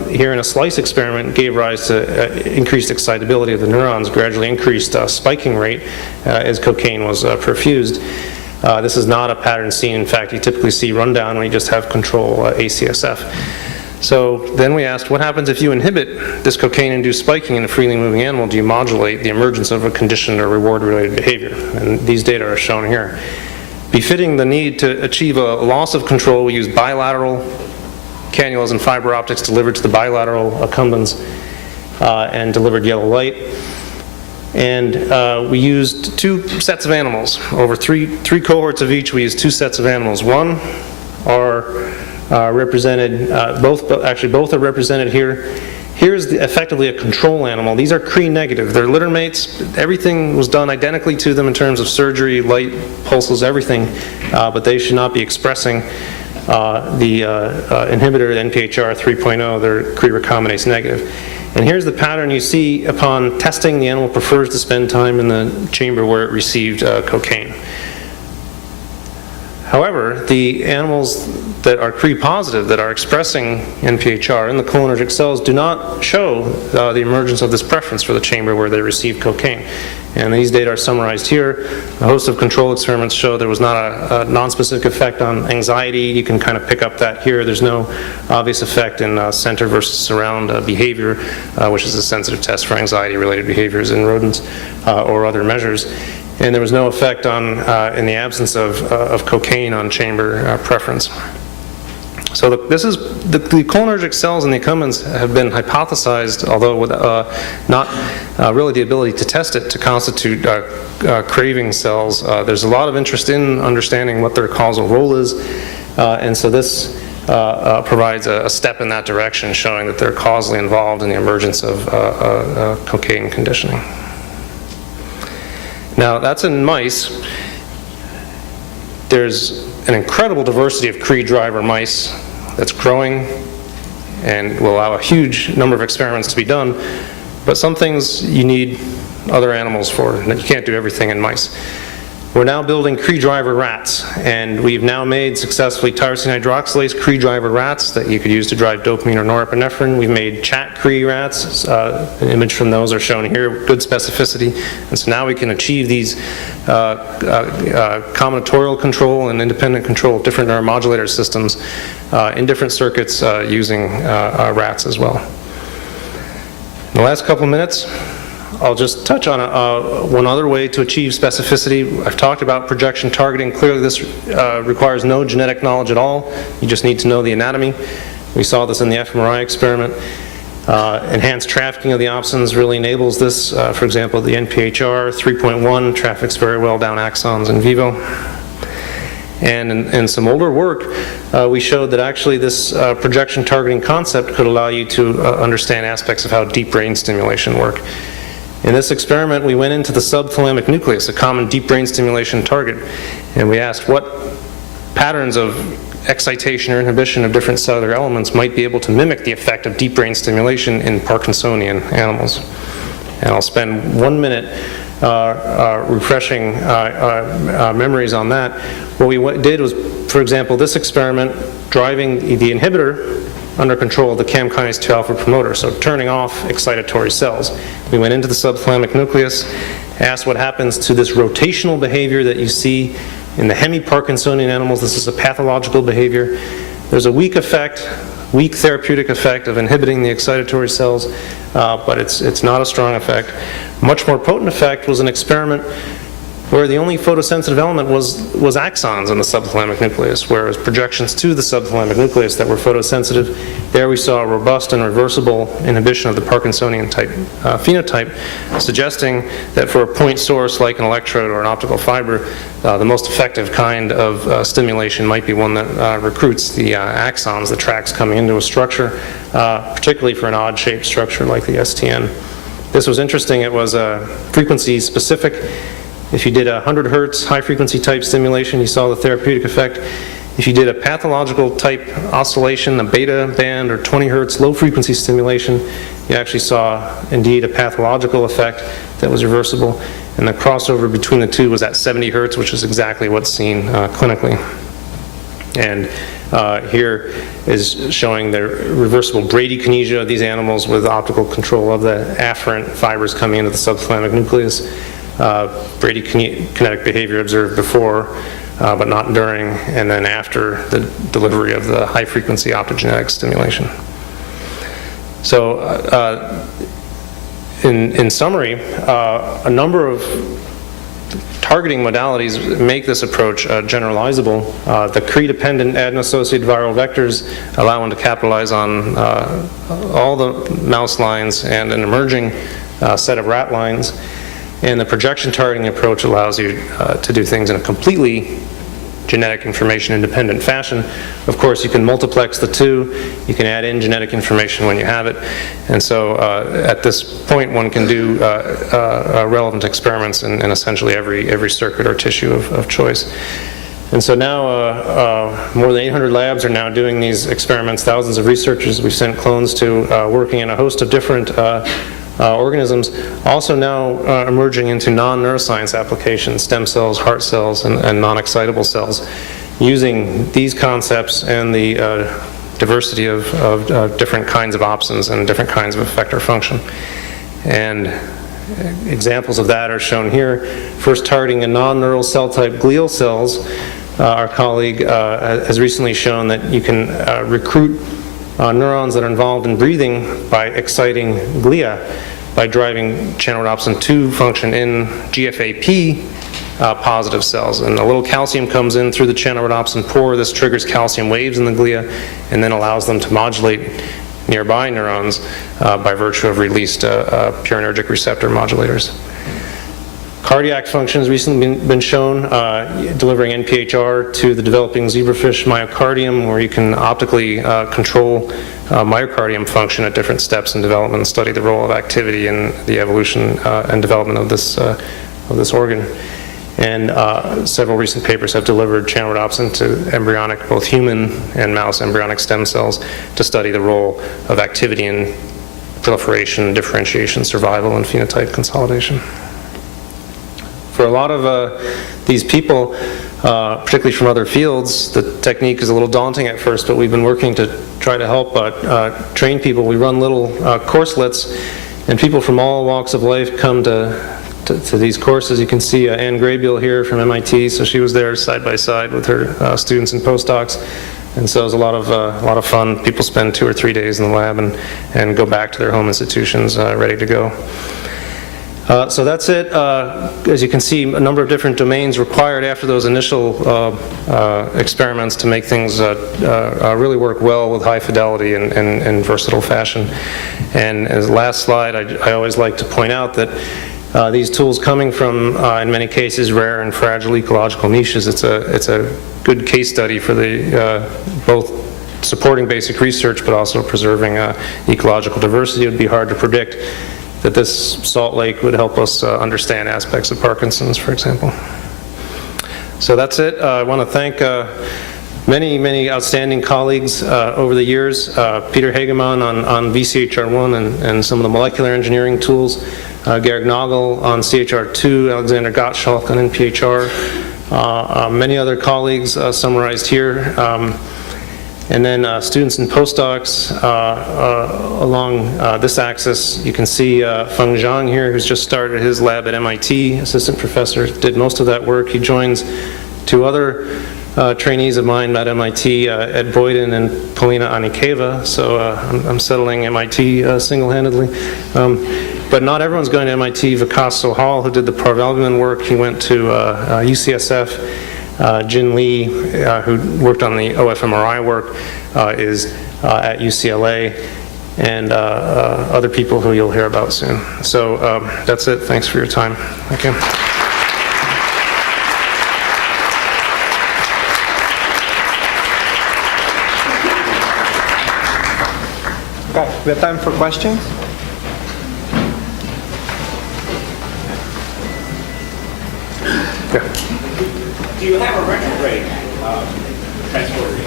here in a slice experiment, gave rise to increased excitability of the neurons, gradually increased spiking rate as cocaine was perfused. This is not a pattern seen. In fact, you typically see rundown when you just have control ACSF. So then we asked, what happens if you inhibit this cocaine-induced spiking in a freely moving animal? Do you modulate the emergence of a conditioned or reward-related behavior? And these data are shown here. Befitting the need to achieve a loss of control, we use bilateral cannulas and fiber optics delivered to the bilateral accumbens and delivered yellow light. And we used 2 sets of animals. Over three cohorts of each, we used 2 sets of animals. One are represented, both are represented here. Here's effectively a control animal. These are Cre negative. They're litter mates. Everything was done identically to them in terms of surgery, light, pulses, everything, but they should not be expressing the inhibitor, NPHR 3.0. They're Cre recombinase negative. And here's the pattern you see upon testing. The animal prefers to spend time in the chamber where it received cocaine. However, the animals that are Cre positive, that are expressing NPHR in the cholinergic cells, do not show the emergence of this preference for the chamber where they receive cocaine. And these data are summarized here. A host of control experiments show there was not a nonspecific effect on anxiety. You can kind of pick up that here. There's no obvious effect in center versus surround behavior, which is a sensitive test for anxiety-related behaviors in rodents or other measures. And there was no effect on, in the absence of cocaine on chamber preference. So this is the cholinergic cells in the accumbens have been hypothesized, although with not really the ability to test it to constitute craving cells. There's a lot of interest in understanding what their causal role is, and so this provides a step in that direction, showing that they're causally involved in the emergence of cocaine conditioning. Now, that's in mice. There's an incredible diversity of Cre driver mice that's growing and will allow a huge number of experiments to be done, but some things you need other animals for. You can't do everything in mice. We're now building Cre driver rats, and we've now made successfully tyrosine hydroxylase Cre driver rats that you could use to drive dopamine or norepinephrine. We've made chat Cre rats. An image from those are shown here, good specificity. And so now we can achieve these combinatorial control and independent control of different neuromodulator systems in different circuits using rats as well. In the last couple of minutes, I'll just touch on one other way to achieve specificity. I've talked about projection targeting. Clearly this requires no genetic knowledge at all. You just need to know the anatomy. We saw this in the Fmri experiment. Enhanced trafficking of the opsons really enables this. For example, the NPHR 3.1 traffics very well down axons in vivo. And in some older work, we showed that actually this projection targeting concept could allow you to understand aspects of how deep brain stimulation work. In this experiment, we went into the subthalamic nucleus, a common deep brain stimulation target, and we asked what patterns of excitation or inhibition of different cellular elements might be able to mimic the effect of deep brain stimulation in Parkinsonian animals. And I'll spend 1 minute refreshing memories on that. What we did was, for example, this experiment driving the inhibitor under control of the CAM kinase 2 alpha promoter, so turning off excitatory cells. We went into the subthalamic nucleus, asked what happens to this rotational behavior that you see in the hemi-Parkinsonian animals. This is a pathological behavior. There's a weak effect, weak therapeutic effect of inhibiting the excitatory cells, but it's not a strong effect. Much more potent effect was an experiment where the only photosensitive element was axons in the subthalamic nucleus, whereas projections to the subthalamic nucleus that were photosensitive, there we saw a robust and reversible inhibition of the Parkinsonian type phenotype, suggesting that for a point source like an electrode or an optical fiber, the most effective kind of stimulation might be one that recruits the axons, the tracks coming into a structure, particularly for an odd-shaped structure like the STN. This was interesting. It was frequency specific. If you did a 100 hertz high-frequency type stimulation, you saw the therapeutic effect. If you did a pathological type oscillation, a beta band or 20 hertz low-frequency stimulation, you actually saw indeed a pathological effect that was reversible. And the crossover between the two was at 70 hertz, which is exactly what's seen clinically. And here is showing the reversible bradykinesia of these animals with optical control of the afferent fibers coming into the subthalamic nucleus. Bradykinetic behavior observed before, but not during, and then after the delivery of the high-frequency optogenetic stimulation. So, in summary, a number of targeting modalities make this approach generalizable. The Cre-dependent adeno-associated viral vectors allow one to capitalize on all the mouse lines and an emerging set of rat lines. And the projection targeting approach allows you to do things in a completely genetic information independent fashion. Of course, you can multiplex the two, you can add in genetic information when you have it, and so at this point one can do relevant experiments in essentially every circuit or tissue of choice. And so now more than 800 labs are now doing these experiments, thousands of researchers we've sent clones to, working in a host of different organisms, also now emerging into non-neuroscience applications, stem cells, heart cells, and non-excitable cells, using these concepts and the diversity of different kinds of opsins and different kinds of effector function. And examples of that are shown here. First, targeting a non-neural cell type, glial cells. Our colleague has recently shown that you can recruit neurons that are involved in breathing by exciting glia, by driving channel rhodopsin 2 function in GFAP positive cells. And a little calcium comes in through the channel rhodopsin pore. This triggers calcium waves in the glia and then allows them to modulate nearby neurons by virtue of released purinergic receptor modulators. Cardiac function has recently been shown, delivering NPHR to the developing zebrafish myocardium, where you can optically control myocardium function at different steps in development and study the role of activity in the evolution and development of this organ. And several recent papers have delivered channel rhodopsin to embryonic, both human and mouse embryonic stem cells to study the role of activity in proliferation, differentiation, survival, and phenotype consolidation. For a lot of these people, particularly from other fields, the technique is a little daunting at first, but we've been working to try to help train people. We run little courselets, and people from all walks of life come to these courses. You can see Anne Graybiel here from MIT, so she was there side by side with her students and postdocs. And so it was a lot of fun. People spend 2 or 3 days in the lab and go back to their home institutions ready to go. So that's it. As you can see, a number of different domains required after those initial experiments to make things really work well with high fidelity and in versatile fashion. And as last slide, I always like to point out that these tools coming from, in many cases, rare and fragile ecological niches, it's a good case study for the both supporting basic research but also preserving ecological diversity. It would be hard to predict that this salt lake would help us understand aspects of Parkinson's, for example. So that's it. I want to thank many outstanding colleagues over the years. Peter Hagemann on VCHR1 and some of the molecular engineering tools. Georg Nagel on CHR2, Alexander Gottschalk on NPHR. Many other colleagues summarized here. And then students and postdocs along this axis. You can see Feng Zhang here, who's just started his lab at MIT, assistant professor, did most of that work. He joins 2 other trainees of mine at MIT, Ed Boyden and Polina Anikeva, so I'm settling MIT single-handedly. But not everyone's going to MIT. Vikas Sohal, who did the parvalbumin work, he went to UCSF. Jin Lee, who worked on the OFMRI work, is at UCLA, and other people who you'll hear about soon. So that's it. Thanks for your time. Thank you. Okay, we have time for questions. Yeah. Do you have a retrograde transporter?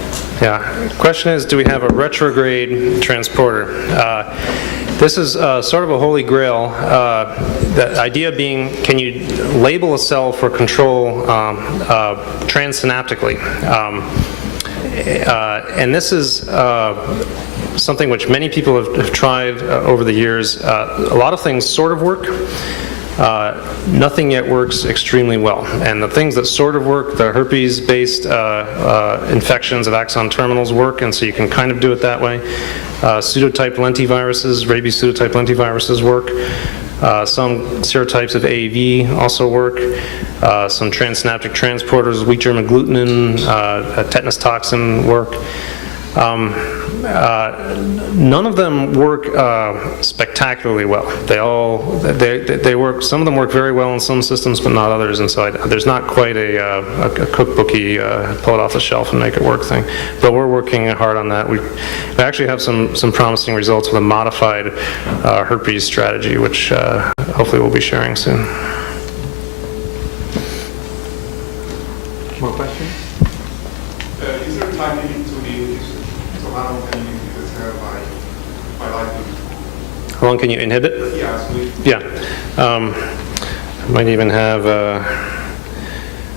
Yeah. Question is, do we have a retrograde transporter? This is sort of a holy grail. The idea being, can you label a cell for control transsynaptically? And this is something which many people have tried over the years. A lot of things sort of work. Nothing yet works extremely well. And the things that sort of work, the herpes-based infections of axon terminals work, and so you can kind of do it that way. Pseudotype lentiviruses, rabies pseudotype lentiviruses work. Some serotypes of AAV also work. Some transsynaptic transporters, weak germ agglutinin, tetanus toxin work. None of them work spectacularly well. They work. Some of them work very well in some systems, but not others. And so there's not quite a cookbooky pull it off the shelf and make it work thing. But we're working hard on that. We actually have some promising results with a modified herpes strategy, which hopefully we'll be sharing soon. More questions? Is there a time limit to the so how long can you inhibit this by lightning? How long can you inhibit? Yeah, so Yeah. I might even have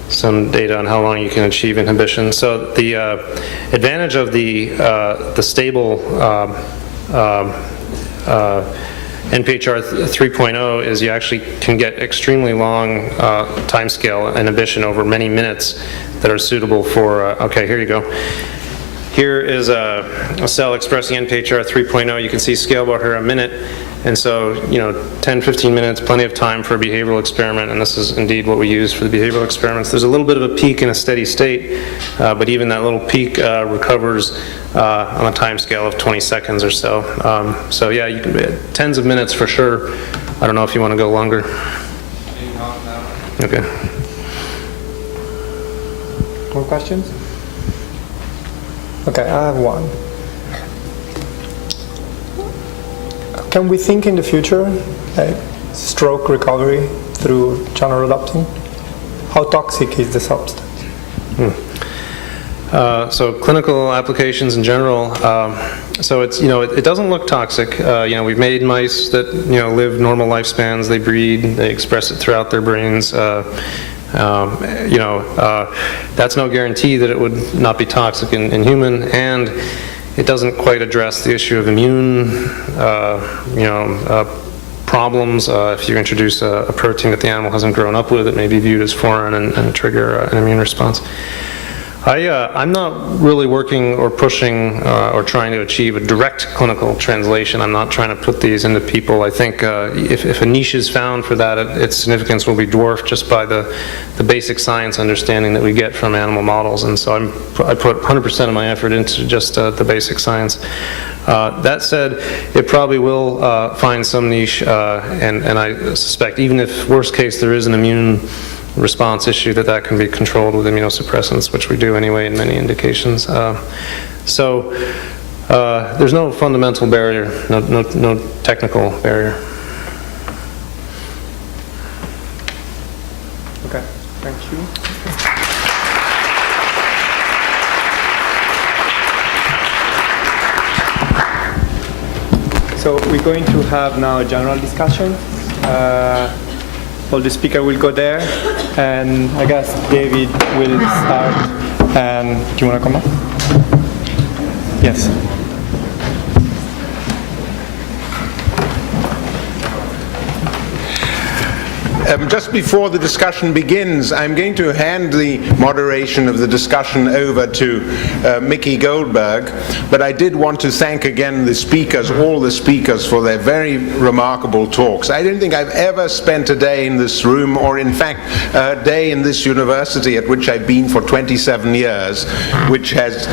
some data on how long you can achieve inhibition. So the advantage of the stable NPHR 3.0 is you actually can get extremely long timescale inhibition over many minutes that are suitable for, okay, here you go. Here is a cell expressing NPHR 3.0. You can see scale bar here a minute. And so, 10, 15 minutes, plenty of time for a behavioral experiment, and this is indeed what we use for the behavioral experiments. There's a little bit of a peak in a steady state, but even that little peak recovers on a time scale of 20 seconds or so. So yeah, you can tens of minutes for sure. I don't know if you want to go longer. Okay. More questions? Okay, I have one. Can we think in the future, like stroke recovery through channel rhodopsin? How toxic is the substance? So clinical applications in general. So it's it doesn't look toxic. We've made mice that live normal lifespans. They breed. They express it throughout their brains. That's no guarantee that it would not be toxic in human, and it doesn't quite address the issue of immune, problems. If you introduce a protein that the animal hasn't grown up with, it may be viewed as foreign and trigger an immune response. I'm not really working or pushing or trying to achieve a direct clinical translation. I'm not trying to put these into people. I think if a niche is found for that, its significance will be dwarfed just by the basic science understanding that we get from animal models. And so I put 100% of my effort into just the basic science. That said, it probably will find some niche, and I suspect even if worst case there is an immune response issue, that can be controlled with immunosuppressants, which we do anyway in many indications. So there's no fundamental barrier, no technical barrier. Okay, thank you. So we're going to have now a general discussion. All the speakers will go there, and I guess David will start. And do you want to come up? Yes. Just before the discussion begins, I'm going to hand the moderation of the discussion over to Mickey Goldberg, but I did want to thank again the speakers, all the speakers, for their very remarkable talks. I don't think I've ever spent a day in this room, or in fact a day in this university at which I've been for 27 years, which has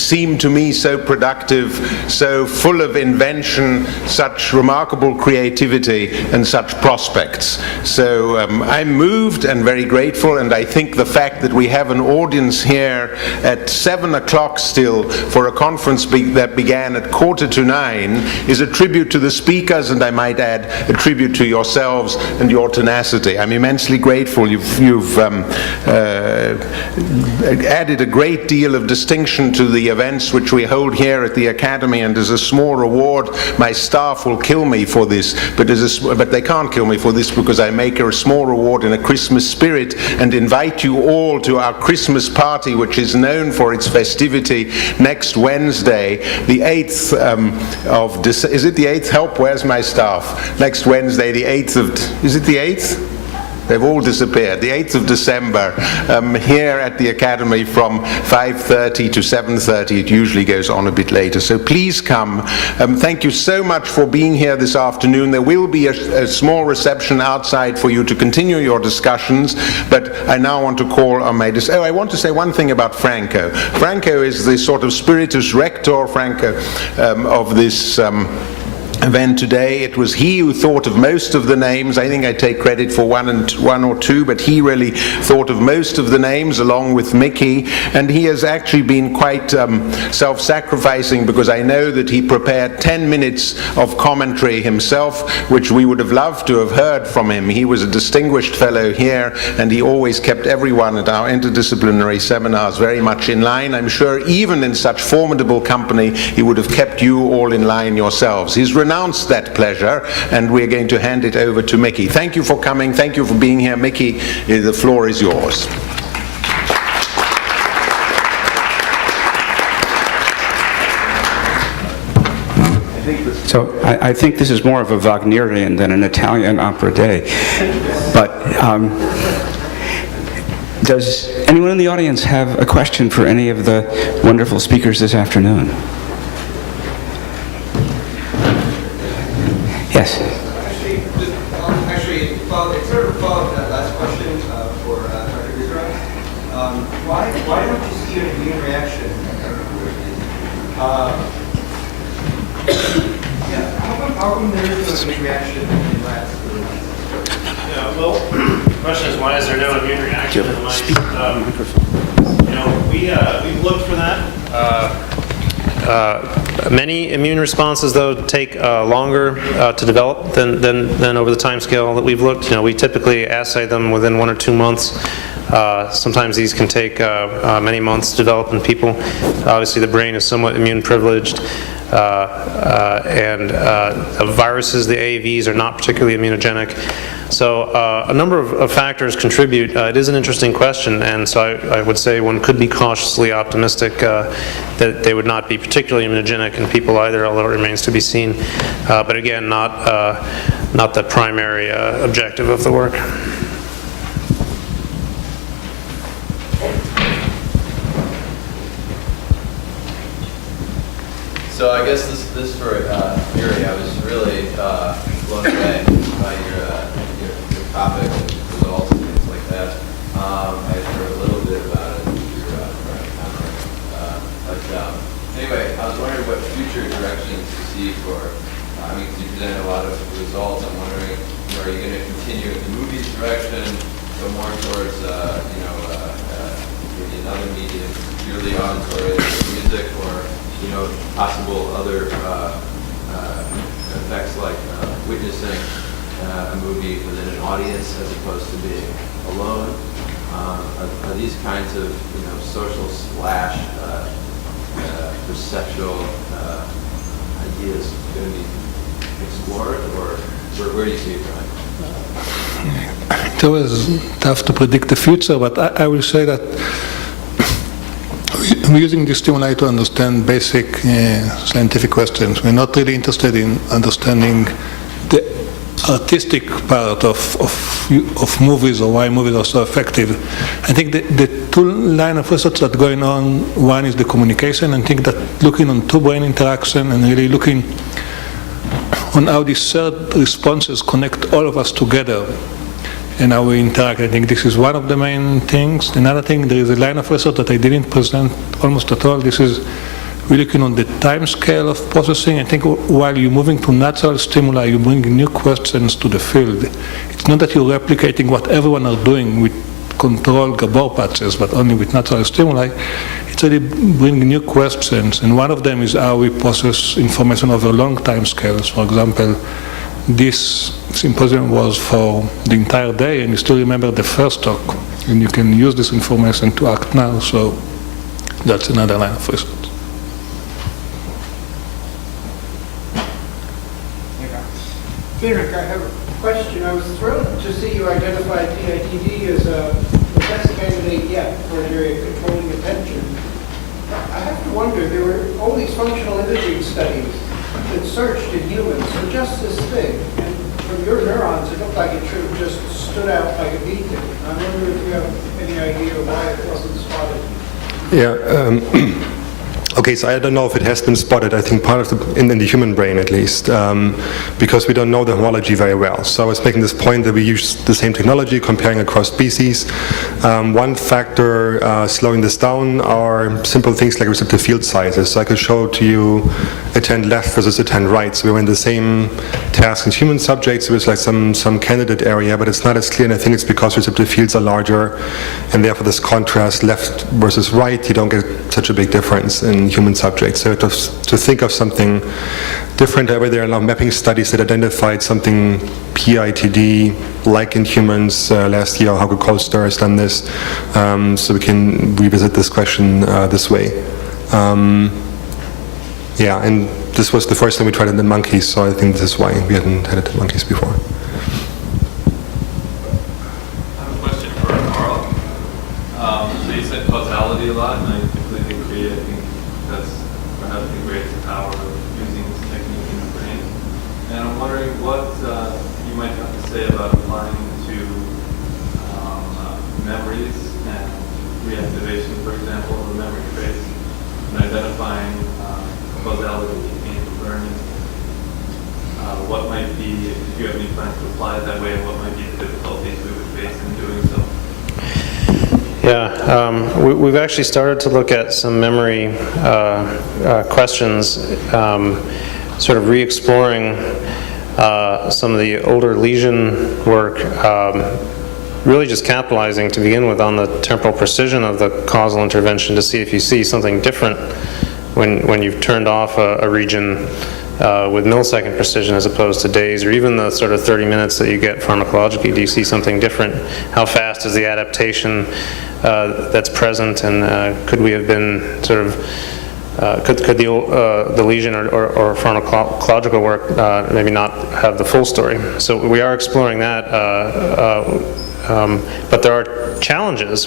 seemed to me so productive, so full of invention, such remarkable creativity, and such prospects. So I'm moved and very grateful, and I think the fact that we have an audience here at 7 o'clock still for a conference that began at 8:45 is a tribute to the speakers, and I might add a tribute to yourselves and your tenacity. I'm immensely grateful. You've added a great deal of distinction to the events which we hold here at the Academy, and as a small reward, my staff will kill me for this, but they can't kill me for this because I make a small reward in a Christmas spirit and invite you all to our Christmas party, which is known for its festivity, next Wednesday, the 8th of December. Is it the 8th? Help, where's my staff? Next Wednesday, the 8th of... Is it the 8th? They've all disappeared. The 8th of December, here at the Academy from 5:30 to 7:30. It usually goes on a bit later. So please come. Thank you so much for being here this afternoon. There will be a small reception outside for you to continue your discussions, but I now want to call on my... Oh, I want to say one thing about Franco. Franco is the sort of spiritus rector, Franco, of this event today. It was he who thought of most of the names. I think I take credit for one or two, but he really thought of most of the names along with Mickey, and he has actually been quite self-sacrificing, because I know that he prepared 10 minutes of commentary himself, which we would have loved to have heard from him. He was a distinguished fellow here, and he always kept everyone at our interdisciplinary seminars very much in line. I'm sure even in such formidable company, he would have kept you all in line yourselves. He's renounced that pleasure, and we're going to hand it over to Mickey. Thank you for coming. Thank you for being here. Mickey, the floor is yours. So I think this is more of a Wagnerian than an Italian opera day. But does anyone in the audience have a question for any of the wonderful speakers this afternoon? Yes. Actually, it sort of followed that last question for Dr. Deisseroth. Why don't you see an immune reaction? How come there is no immune reaction in rats? Yeah, well, the question is, why is there no immune reaction in the mice? We've looked for that. Many immune responses, though, take longer to develop than over the time scale that we've looked. We typically assay them within 1 or 2 months. Sometimes these can take many months to develop in people. Obviously, the brain is somewhat immune privileged, and viruses, the AAVs, are not particularly immunogenic. So a number of factors contribute. It is an interesting question, and so I would say one could be cautiously optimistic that they would not be particularly immunogenic in people either, although it remains to be seen. But again, not the primary objective of the work. So I guess this for Miri, I was really blown away by your topic and results and things like that. I heard a little bit about it through our conference. Anyway, I was wondering what future directions you see for, you presented a lot of results. I'm wondering, are you going to continue in the movies direction, go more towards, maybe another medium, purely auditory music, or possible other effects like witnessing a movie within an audience as opposed to being alone? Are these kinds of social / perceptual ideas going to be explored, or where do you see it going? It's always tough to predict the future, but I will say that we're using this stimuli to understand basic scientific questions. We're not really interested in understanding the artistic part of movies, or why movies are so effective. I think the two line of research that are going on, one is the communication. I think that looking on two-brain interaction and really looking on how these shared responses connect all of us together and how we interact. I think this is one of the main things. Another thing, there is a line of research that I didn't present almost at all. This is really looking on the time scale of processing. I think while you're moving to natural stimuli, you bring new questions to the field. It's not that you're replicating what everyone are doing with controlled Gabor patches, but only with natural stimuli. It's really bringing new questions, and one of them is how we process information over long time scales. For example, this symposium was for the entire day, and you still remember the first talk, and you can use this information to act now, so that's another line of research. Friedrich, I have a question. I was thrilled to see you identify PITD as the best candidate yet for controlling attention. I have to wonder, there were all these functional imaging studies that searched in humans for just this thing. And from your neurons, it looked like it should have just stood out like a beacon. I wonder if you have any idea why it wasn't spotted. Yeah. Okay, so I don't know if it has been spotted. I think part of in the human brain at least, because we don't know the homology very well. So I was making this point that we use the same technology, comparing across species. One factor slowing this down are simple things like receptive field sizes. So I could show to you attend left versus attend right. So we were in the same task in human subjects. It was like some candidate area, but it's not as clear. And I think it's because receptive fields are larger, and therefore this contrast left versus right, you don't get such a big difference in human subjects. So to think of something different. However, there are now mapping studies that identified something PITD like in humans. Last year, Hauke Kolster has done this, so we can revisit this question this way. Yeah, and this was the first time we tried it in monkeys, so I think this is why we hadn't had it in monkeys before. I have a question for Karl. So you said causality a lot, and I completely agree. I think that's perhaps the greatest power of using this technique in the brain. And I'm wondering what you might have to say about applying to memories and reactivation, for example, of a memory trace, and identifying causality in learning. What might be, if you have any plans to apply it that way, and what might be the difficulties we would face in doing so? Yeah, we've actually started to look at some memory questions, sort of re-exploring some of the older lesion work, really just capitalizing to begin with on the temporal precision of the causal intervention to see if you see something different when you've turned off a region with millisecond precision as opposed to days, or even the sort of 30 minutes that you get pharmacologically. Do you see something different? How fast is the adaptation that's present, and could we have been sort of could the lesion or pharmacological work maybe not have the full story? So we are exploring that, but there are challenges.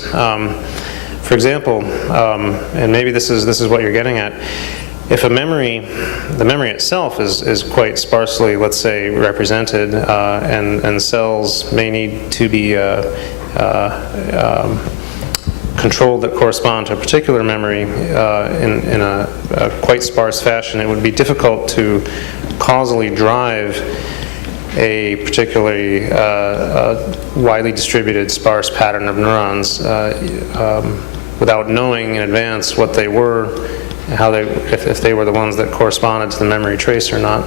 For example, and maybe this is what you're getting at. If the memory itself is quite sparsely, let's say, represented, and cells may need to be controlled that correspond to a particular memory in a quite sparse fashion, it would be difficult to causally drive a particularly widely distributed sparse pattern of neurons without knowing in advance what they were, how they, if they were the ones that corresponded to the memory trace or not.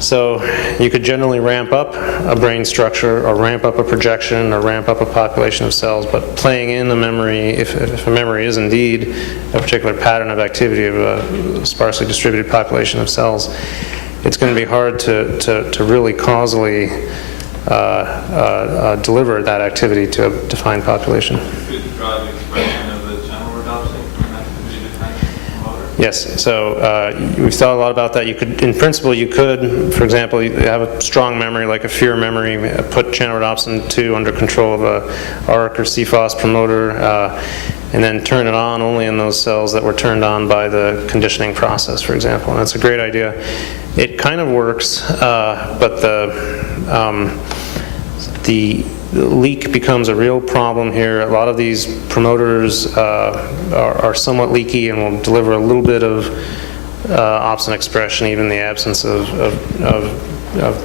So you could generally ramp up a brain structure, or ramp up a projection, or ramp up a population of cells, but playing in the memory, if a memory is indeed a particular pattern of activity of a sparsely distributed population of cells, it's going to be hard to really causally deliver that activity to a defined population. Could drive expression of the channel rhodopsin from activity-dependent motor? Yes, so we've thought a lot about that. You could, in principle, you could, for example, you have a strong memory, like a fear memory, put channel rhodopsin 2 under control of a ARC or CFOS promoter, and then turn it on only in those cells that were turned on by the conditioning process, for example. And that's a great idea. It kind of works, but the leak becomes a real problem here. A lot of these promoters are somewhat leaky and will deliver a little bit of opsin expression, even in the absence of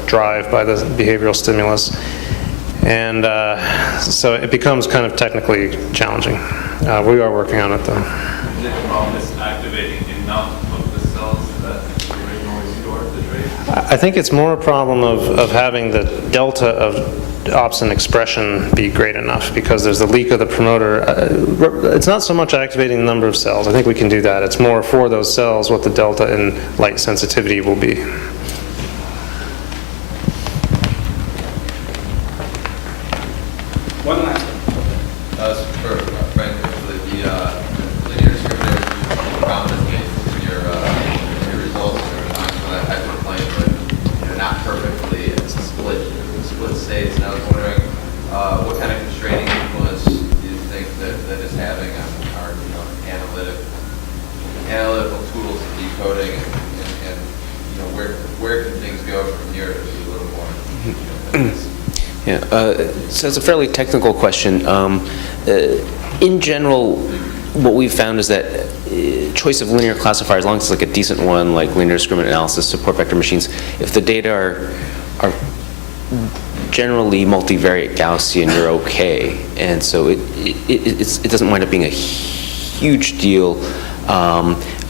drive by the behavioral stimulus. And so it becomes kind of technically challenging. We are working on it, though. Is it a problem is activating enough of the cells that originally stored the trace? I think it's more a problem of having the delta of opsin expression be great enough, because there's the leak of the promoter. It's not so much activating the number of cells. I think we can do that. It's more for those cells what the delta in light sensitivity will be. One last one. For Franco, the linear discriminator prominent in your results, there were times when that hyperplane would not perfectly split states, and I was wondering what kind of constraining influence do you think that is having on our analytical tools of decoding, and where can things go from here to be a little more Yeah, so it's a fairly technical question. In general, what we've found is that choice of linear classifier, as long as it's like a decent one, like linear discriminant analysis, support vector machines, if the data are generally multivariate Gaussian, you're okay. And so it doesn't wind up being a huge deal.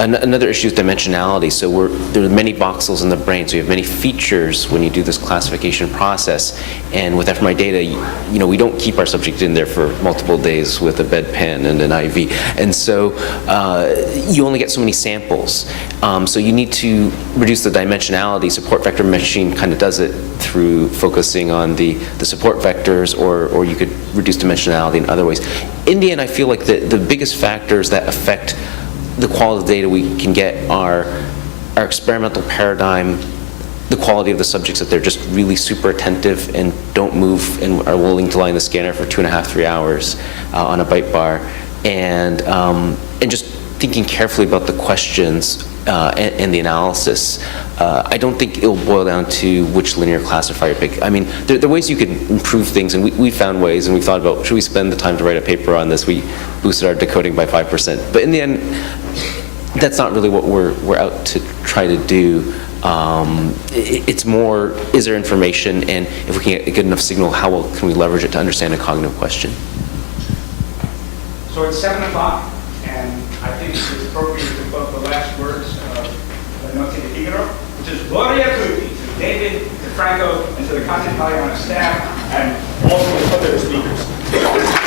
Another issue is dimensionality. So there are many voxels in the brain, so you have many features when you do this classification process. And with Fmri data, we don't keep our subject in there for multiple days with a bedpan and an IV. And so you only get so many samples. So you need to reduce the dimensionality. Support vector machine kind of does it through focusing on the support vectors, or you could reduce dimensionality in other ways. In the end, I feel like the biggest factors that affect the quality of the data we can get are our experimental paradigm, the quality of the subjects, that they're just really super attentive and don't move and are willing to lie in the scanner for 2.5, 3 hours on a bite bar, and just thinking carefully about the questions and the analysis. I don't think it'll boil down to which linear classifier you pick. I mean, there are ways you could improve things, and we found ways, and we thought about, should we spend the time to write a paper on this? We boosted our decoding by 5%. But in the end, that's not really what we're out to try to do. It's more, is there information, and if we can get a good enough signal, how well can we leverage it to understand a cognitive question? So it's 7 o'clock, and I think it's appropriate to put the last words of the Note de Figaro, which is Gloria Tutti, to David, to Franco, and to the content value on staff, and all of the other speakers.